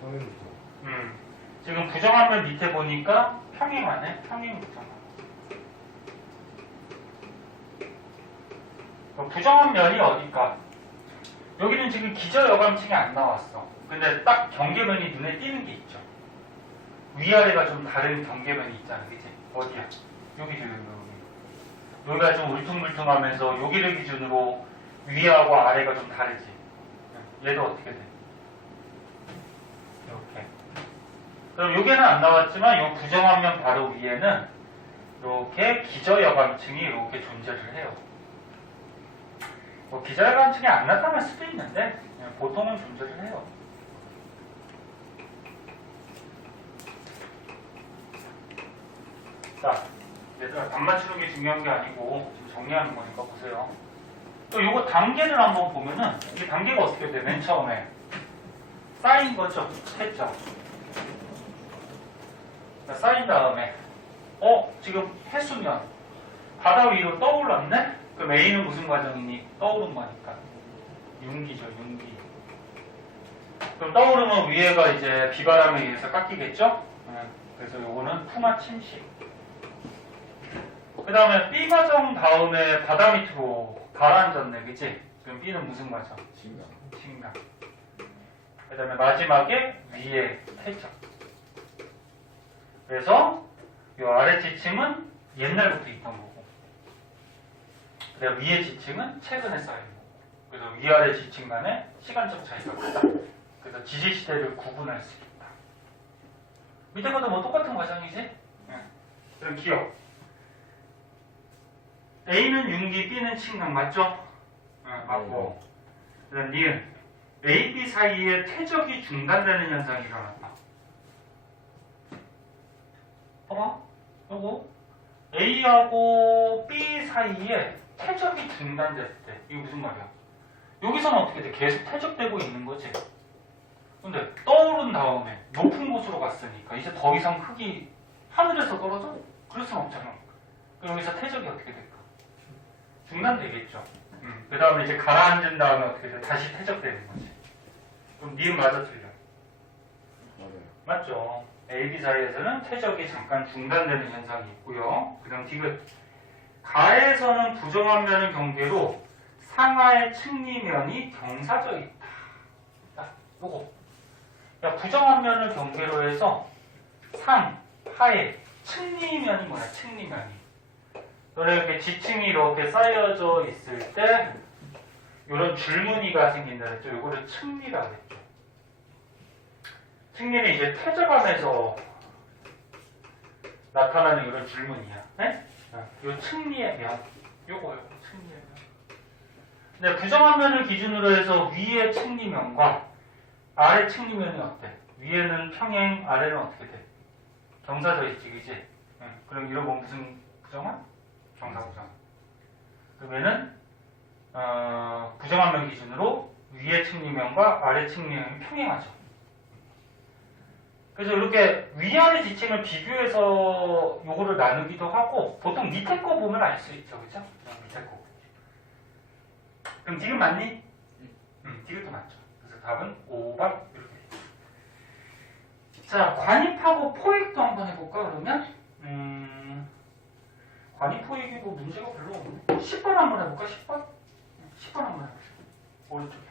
평행부터. 지금 부정합을 밑에 보니까 평행하네? 평행 부정합. 부정한 면이 어딜까? 여기는 지금 기저여감층이 안 나왔어. 근데 딱 경계면이 눈에 띄는 게 있죠. 위아래가 좀 다른 경계면이 있잖아. 그치? 어디야? 여기 지금 여기. 여기가 좀 울퉁불퉁하면서 여기를 기준으로 위하고 아래가 좀 다르지. 얘도 어떻게 돼? 이렇게. 그럼 여기는 안 나왔지만 이 부정한 면 바로 위에는 이렇게 기저여감층이 이렇게 존재를 해요. 뭐 기저여감층이 안 나타날 수도 있는데 보통은 존재를 해요. 자, 얘들아 답 맞추는 게 중요한 게 아니고 지금 정리하는 거니까 보세요. 또 요거 단계를 한번 보면은 이 단계가 어떻게 돼? 맨 처음에 쌓인 거죠? 했죠? 자, 쌓인 다음에 지금 해수면 바다 위로 떠올랐네? 그럼 A는 무슨 과정이니? 떠오른 거니까 윤기죠, 윤기. 그럼 떠오르면 위에가 이제 비바람에 의해서 깎이겠죠? 그래서 요거는 푸마 침식. 그 다음에 B 과정 다음에 바다 밑으로 가라앉았네, 그치? 그럼 B는 무슨 과정? 진가. 식량. 그 다음에 마지막에 위에 태적. 그래서 이 아래 지층은 옛날부터 있던 거고, 그다음 위에 지층은 최근에 쌓인 거고. 그래서 위아래 지층 간의 시간적 차이가 크다. 그래서 지질 시대를 구분할 수 있다. 밑에 것도 뭐 똑같은 과정이지? 네. 그럼 기억. A는 융기, B는 측량 맞죠? 맞고. 그다음 니은 A, B 사이에 퇴적이 중단되는 현상이 일어났다. 봐봐. 요거 A하고 B 사이에 퇴적이 중단됐대. 이게 무슨 말이야? 여기서는 어떻게 돼? 계속 퇴적되고 있는 거지. 근데 떠오른 다음에 높은 곳으로 갔으니까 이제 더 이상 흙이 하늘에서 떨어져? 그럴 순 없잖아. 그럼 여기서 퇴적이 어떻게 될까? 중단되겠죠. 그 다음에 이제 가라앉은 다음에 어떻게 돼? 다시 퇴적되는 거지. 그럼 니은 맞아 틀려? 맞아요. 맞죠. A, B 사이에서는 퇴적이 잠깐 중단되는 현상이 있고요. 그 다음 디귿. 가에서는 부정한 면의 경계로 상하의 측리면이 경사져 있다. 자, 요거. 야, 부정한 면을 경계로 해서 상, 하의 측리면이 뭐야? 측리면이. 너네 이렇게 지층이 이렇게 쌓여져 있을 때 이런 줄무늬가 생긴다 그랬죠. 요거를 측리라 그랬죠. 측리는 이제 퇴적하면서 나타나는 이런 줄무늬야. 네? 요 측리의 면. 요거 측리의 면. 근데 부정한 면을 기준으로 해서 위의 측리면과 아래 측리면이 어때? 위에는 평행, 아래는 어떻게 돼? 경사져 있지, 그지? 그럼 이런 건 무슨 부정한? 경사부정. 그러면은 부정한 면 기준으로 위의 측리면과 아래 측리면이 평행하죠. 그래서 이렇게 위아래 지층을 비교해서 요거를 나누기도 하고 보통 밑에 거 보면 알 수 있죠, 그죠? 밑에 거. 그럼 디귿 맞니? 디귿도 맞죠. 그래서 답은 5번 이렇게. 자, 관입하고 포획도 한번 해볼까 그러면? 관입 포획이 뭐 문제가 별로 없네. 10번 한번 해볼까? 10번? 10번 한번 해보자. 오른쪽에.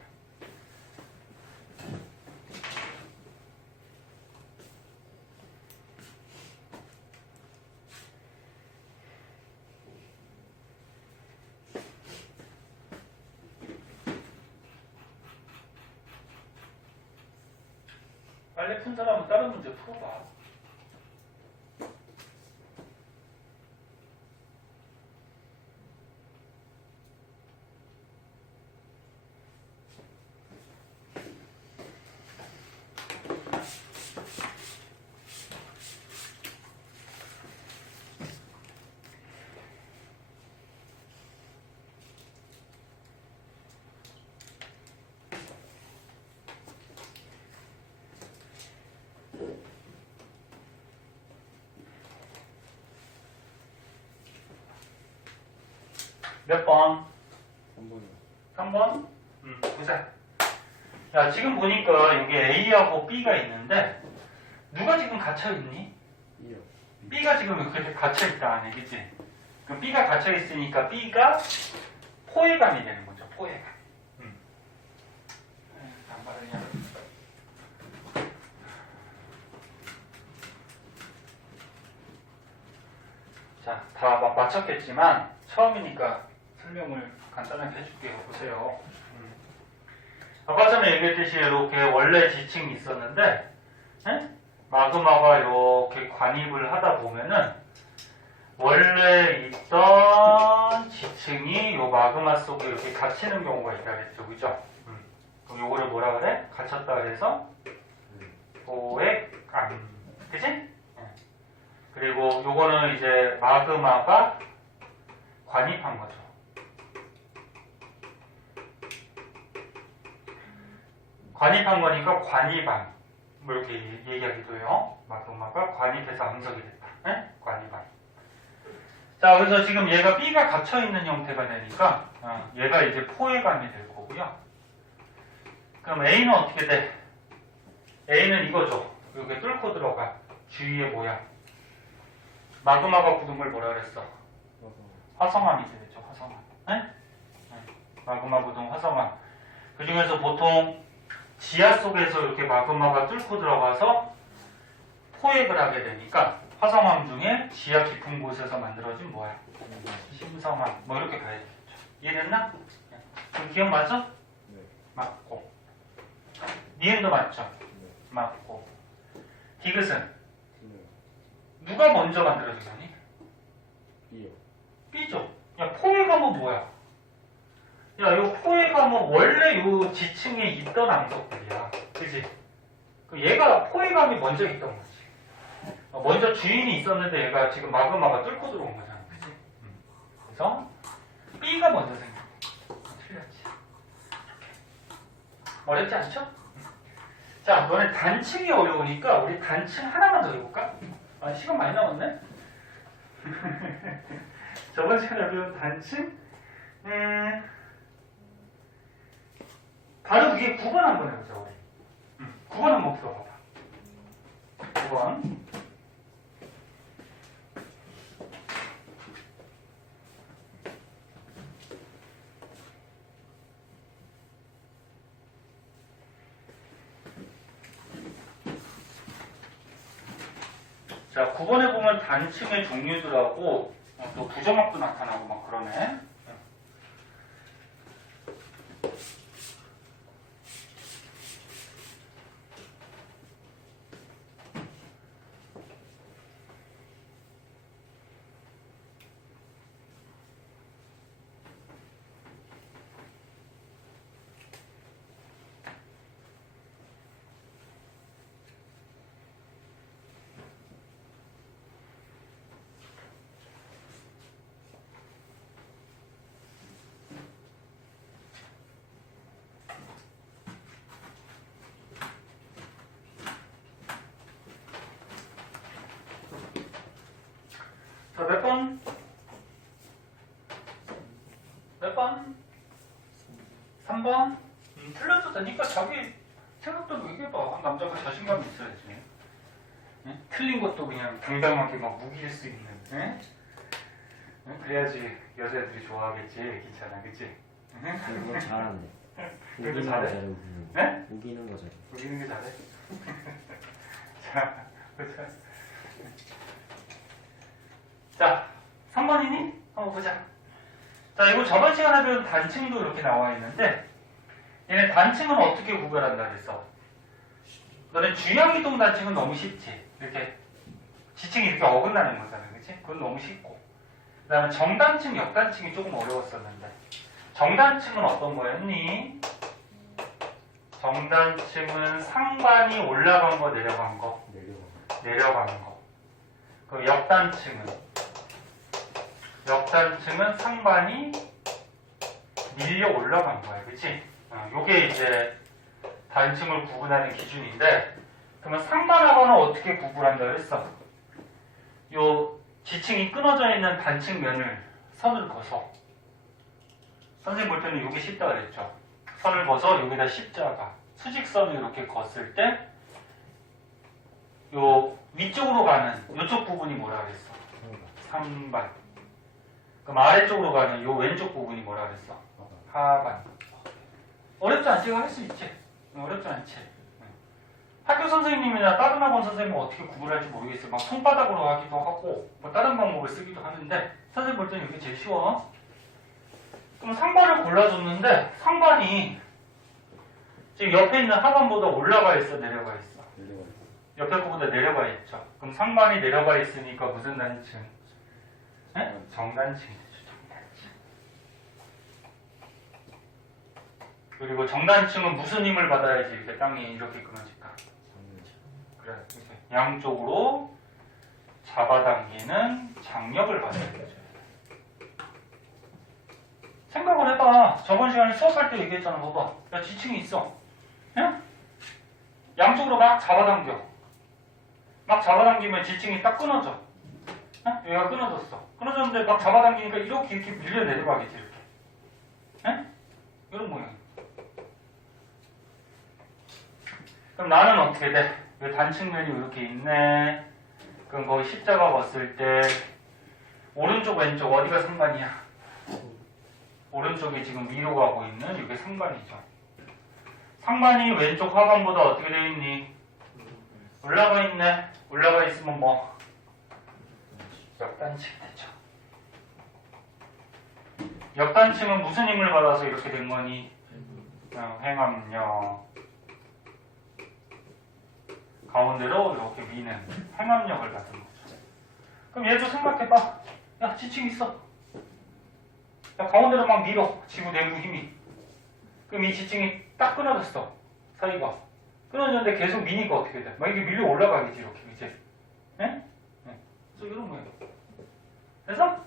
빨리 푼 사람은 다른 문제 풀어봐. 몇 번? 3번이요. 3번? 보자. 야, 지금 보니까 여기 A하고 B가 있는데 누가 지금 갇혀있니? 2요. B가 지금 이렇게 갇혀있다 안에, 그치? 그럼 B가 갇혀있으니까 B가 포획안이 되는 거죠, 포획안. 안 바르냐? 자, 다 막 맞췄겠지만 처음이니까 설명을 간단하게 해줄게요. 보세요. 아까 전에 얘기했듯이 이렇게 원래 지층이 있었는데 마그마가 이렇게 관입을 하다 보면은 원래 있던 지층이 요 마그마 속에 이렇게 갇히는 경우가 있다 그랬죠, 그죠? 그럼 요거를 뭐라 그래? 갇혔다 그래서 포획안, 그치? 그리고 요거는 이제 마그마가 관입한 거죠. 관입한 거니까 관입안, 뭐 이렇게 얘기하기도 해요. 마그마가 관입해서 암석이 됐다. 네? 관입안. 자, 그래서 지금 얘가 B가 갇혀있는 형태가 되니까 얘가 이제 포획안이 될 거고요. 그럼 A는 어떻게 돼? A는 이거죠. 이렇게 뚫고 들어가. 주위에 뭐야? 마그마가 굳은 걸 뭐라 그랬어? 화성암이 되겠죠. 화성암. 네? 마그마 구동 화성암. 그 중에서 보통 지하 속에서 이렇게 마그마가 뚫고 들어가서 포획을 하게 되니까 화성암 중에 지하 깊은 곳에서 만들어진 뭐야? 심성암. 뭐 이렇게 가야 되겠죠. 이해됐나? 그럼 기억 맞죠? 네. 맞고. 니은도 맞죠? 네. 맞고. 디귿은 틀려요. 누가 먼저 만들어진 거니? B요. B죠. 야, 포획암은 뭐야? 야, 이 포획암은 원래 요 지층에 있던 암석들이야. 그지? 얘가 포획암이 먼저 있던 거지. 먼저 주인이 있었는데 얘가 지금 마그마가 뚫고 들어온 거잖아. 그지? 그래서 B가 먼저 생긴 거야. 틀렸지. 어렵지 않죠? 자, 너네 단층이 어려우니까 우리 단층 하나만 더 해볼까? 아, 시간 많이 남았네? 저번 시간에 배운 단층? 바로 위에 9번 한번 해보자, 우리. 9번 한번 풀어봐봐. 9번. 자, 9번에 보면 단층의 종류들하고 또 부정합도 나타나고 막 그러네. 자, 몇 번? 몇 번? 3번? 틀려도 되니까 자기 생각도 얘기해봐. 남자가 자신감이 있어야지. 응? 틀린 것도 그냥 당당하게 막 무기일 수 있는. 응? 응? 그래야지 여자애들이 좋아하겠지. 괜찮아, 그치? 이거 잘하네. 그래도 우기는 거 잘해? 잘해, 우기는 거. 네? 우기는 거 잘해. 우기는 게 잘해? 자, 보자. 자, 3번이니? 한번 보자. 자, 이거 저번 시간에 배운 단층도 이렇게 나와 있는데, 얘네 단층은 어떻게 구별한다 그랬어? 너네 주형이동 단층은 너무 쉽지? 이렇게, 지층이 이렇게 어긋나는 거잖아, 그치? 그건 너무 쉽고. 그 다음에 정단층, 역단층이 조금 어려웠었는데, 정단층은 어떤 거였니? 정단층은 상반이 올라간 거, 내려간 거? 내려가는 거. 그 역단층은 상반이 밀려 올라간 거야, 그치? 요게 이제 단층을 구분하는 기준인데, 그러면 상반하고는 어떻게 구분한다 그랬어? 요 지층이 끊어져 있는 단층면을 선을 그어서, 선생님 볼 때는 요게 쉽다 그랬죠? 선을 그어서 여기다 십자가, 수직선을 이렇게 그었을 때, 요 위쪽으로 가는 요쪽 부분이 뭐라 그랬어? 상반. 그럼 아래쪽으로 가는 요 왼쪽 부분이 뭐라 그랬어? 하반. 어렵지 않지? 이거 할 수 있지? 어렵지 않지? 학교 선생님이나 다른 학원 선생님은 어떻게 구분할지 모르겠어요. 막 손바닥으로 하기도 하고 뭐 다른 방법을 쓰기도 하는데 선생님 볼 때는 이게 제일 쉬워. 그럼 상반을 골라줬는데 상반이 지금 옆에 있는 하반보다 올라가 있어, 내려가 있어? 옆에 거보다 내려가 있죠. 그럼 상반이 내려가 있으니까 무슨 단층? 네? 정단층이 되죠. 정단층. 그리고 정단층은 무슨 힘을 받아야지 이렇게 땅이 이렇게 끊어질까? 그래, 이렇게 양쪽으로 잡아당기는 장력을 받아야 되죠. 생각을 해봐. 저번 시간에 수업할 때 얘기했잖아. 봐봐. 야, 지층이 있어. 응? 양쪽으로 막 잡아당겨. 막 잡아당기면 지층이 딱 끊어져. 응? 여기가 끊어졌어. 끊어졌는데 막 잡아당기니까 이렇게 밀려 내려가겠지, 이렇게. 응? 이런 모양. 그럼 나는 어떻게 돼? 왜 단층면이 이렇게 있네? 그럼 거기 십자가 봤을 때 오른쪽 왼쪽 어디가 상관이야? 오른쪽이 지금 위로 가고 있는 이게 상관이죠. 상관이 왼쪽 하반보다 어떻게 되어 있니? 올라가 있네. 올라가 있으면 뭐? 역단층이 되죠. 역단층은 무슨 힘을 받아서 이렇게 된 거니? 행압력. 가운데로 이렇게 미는 행압력을 받은 거죠. 그럼 얘도 생각해봐. 야, 지층 있어. 야, 가운데로 막 밀어. 지구 내부 힘이. 그럼 이 지층이 딱 끊어졌어. 사이가. 끊어졌는데 계속 미니까 어떻게 돼? 막 이게 밀려 올라가겠지, 이렇게. 그치? 네? 네. 그래서 이런 거예요. 그래서,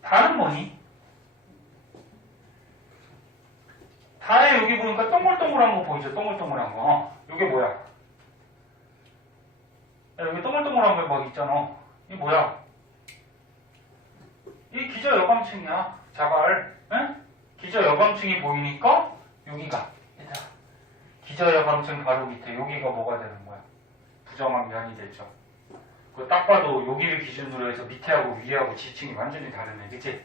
달은 뭐니? 달에 여기 보니까 동글동글한 거 보이죠? 동글동글한 거. 이게 뭐야? 야, 여기 동글동글한 거 막 있잖아. 이게 뭐야? 이 기저여광층이야. 자갈. 응? 기저여광층이 보이니까 여기가 얘들아, 기저여광층 바로 밑에 여기가 뭐가 되는 거야? 부정한 면이 되죠. 그거 딱 봐도 여기를 기준으로 해서 밑에하고 위하고 지층이 완전히 다르네. 그치?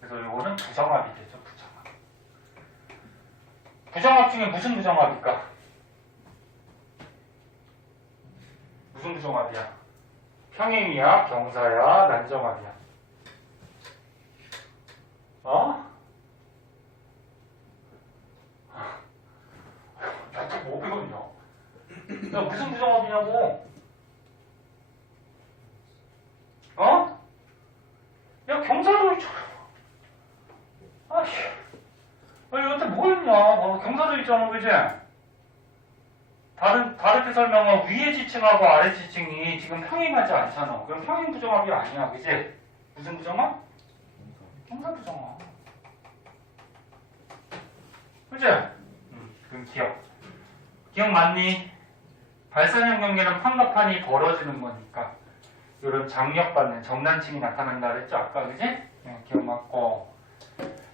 그래서 이거는 부정합이 되죠. 부정합. 부정합 중에 무슨 부정합일까? 무슨 부정합이야? 평행이야? 경사야? 난정합이야? 어? 나도 뭐 배웠냐? 야, 무슨 부정합이냐고? 어? 야, 경사도 있잖아. 아씨. 야, 여태 뭐 했냐? 경사도 있잖아, 그지? 다르게 설명은 위에 지층하고 아래 지층이 지금 평행하지 않잖아. 그럼 평행 부정합이 아니야, 그지? 무슨 부정합? 경사 부정합. 그지? 그럼 기억 맞니? 발산형 경계는 판가판이 벌어지는 거니까 이런 장력받는 정단층이 나타난다 그랬죠 아까, 그지? 네, 기억 맞고.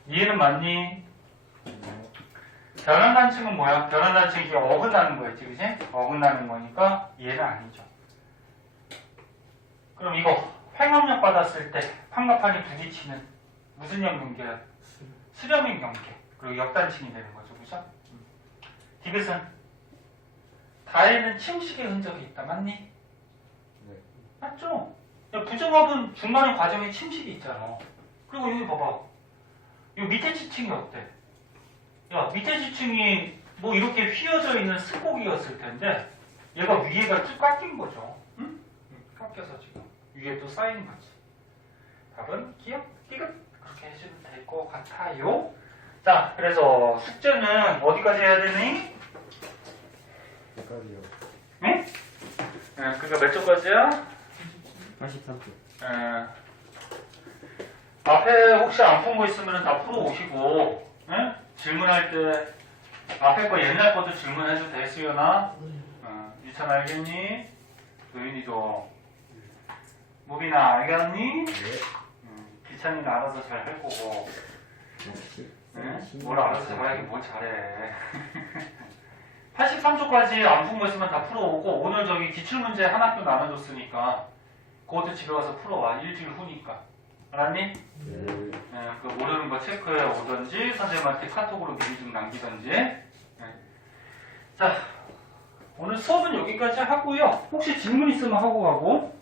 이해는 맞니? 변환단층은 뭐야? 변환단층이 어긋나는 거였지, 그지? 어긋나는 거니까 이해는 아니죠. 그럼 이거 횡압력 받았을 때 판가판이 부딪히는 무슨 형 경계야? 수렴형 경계. 그리고 역단층이 되는 거죠, 그죠? 디귿은 다에는 침식의 흔적이 있다, 맞니? 네. 맞죠? 야, 부정합은 중간에 과정에 침식이 있잖아. 그리고 여기 봐봐. 이 밑에 지층이 어때? 야, 밑에 지층이 뭐 이렇게 휘어져 있는 스곡이었을 텐데 얘가 위에가 쭉 깎인 거죠. 응? 깎여서 지금 위에 또 쌓인 거지. 답은 기억, 디귿 그렇게 해주면 될 것 같아요. 자, 그래서 숙제는 어디까지 해야 되니? 여기까지요. 응? 그니까 몇 쪽까지야? 83쪽. 앞에 혹시 안 푼 거 있으면 다 풀어오시고, 응? 질문할 때 앞에 거 옛날 것도 질문해도 돼, 수연아? 유찬 알겠니? 도윤이도. 무빈아 알겠니? 네. 기찬이는 알아서 잘 할 거고. 역시. 응? 뭘 알아서 잘하긴 뭘 잘해. 83초까지 안 푼 거 있으면 다 풀어오고, 오늘 저기 기출문제 한 학교 나눠줬으니까 그것도 집에 가서 풀어와. 일주일 후니까. 알았니? 네. 그 모르는 거 체크해 오던지 선생님한테 카톡으로 미리 좀 남기던지. 자, 오늘 수업은 여기까지 하고요. 혹시 질문 있으면 하고 가고.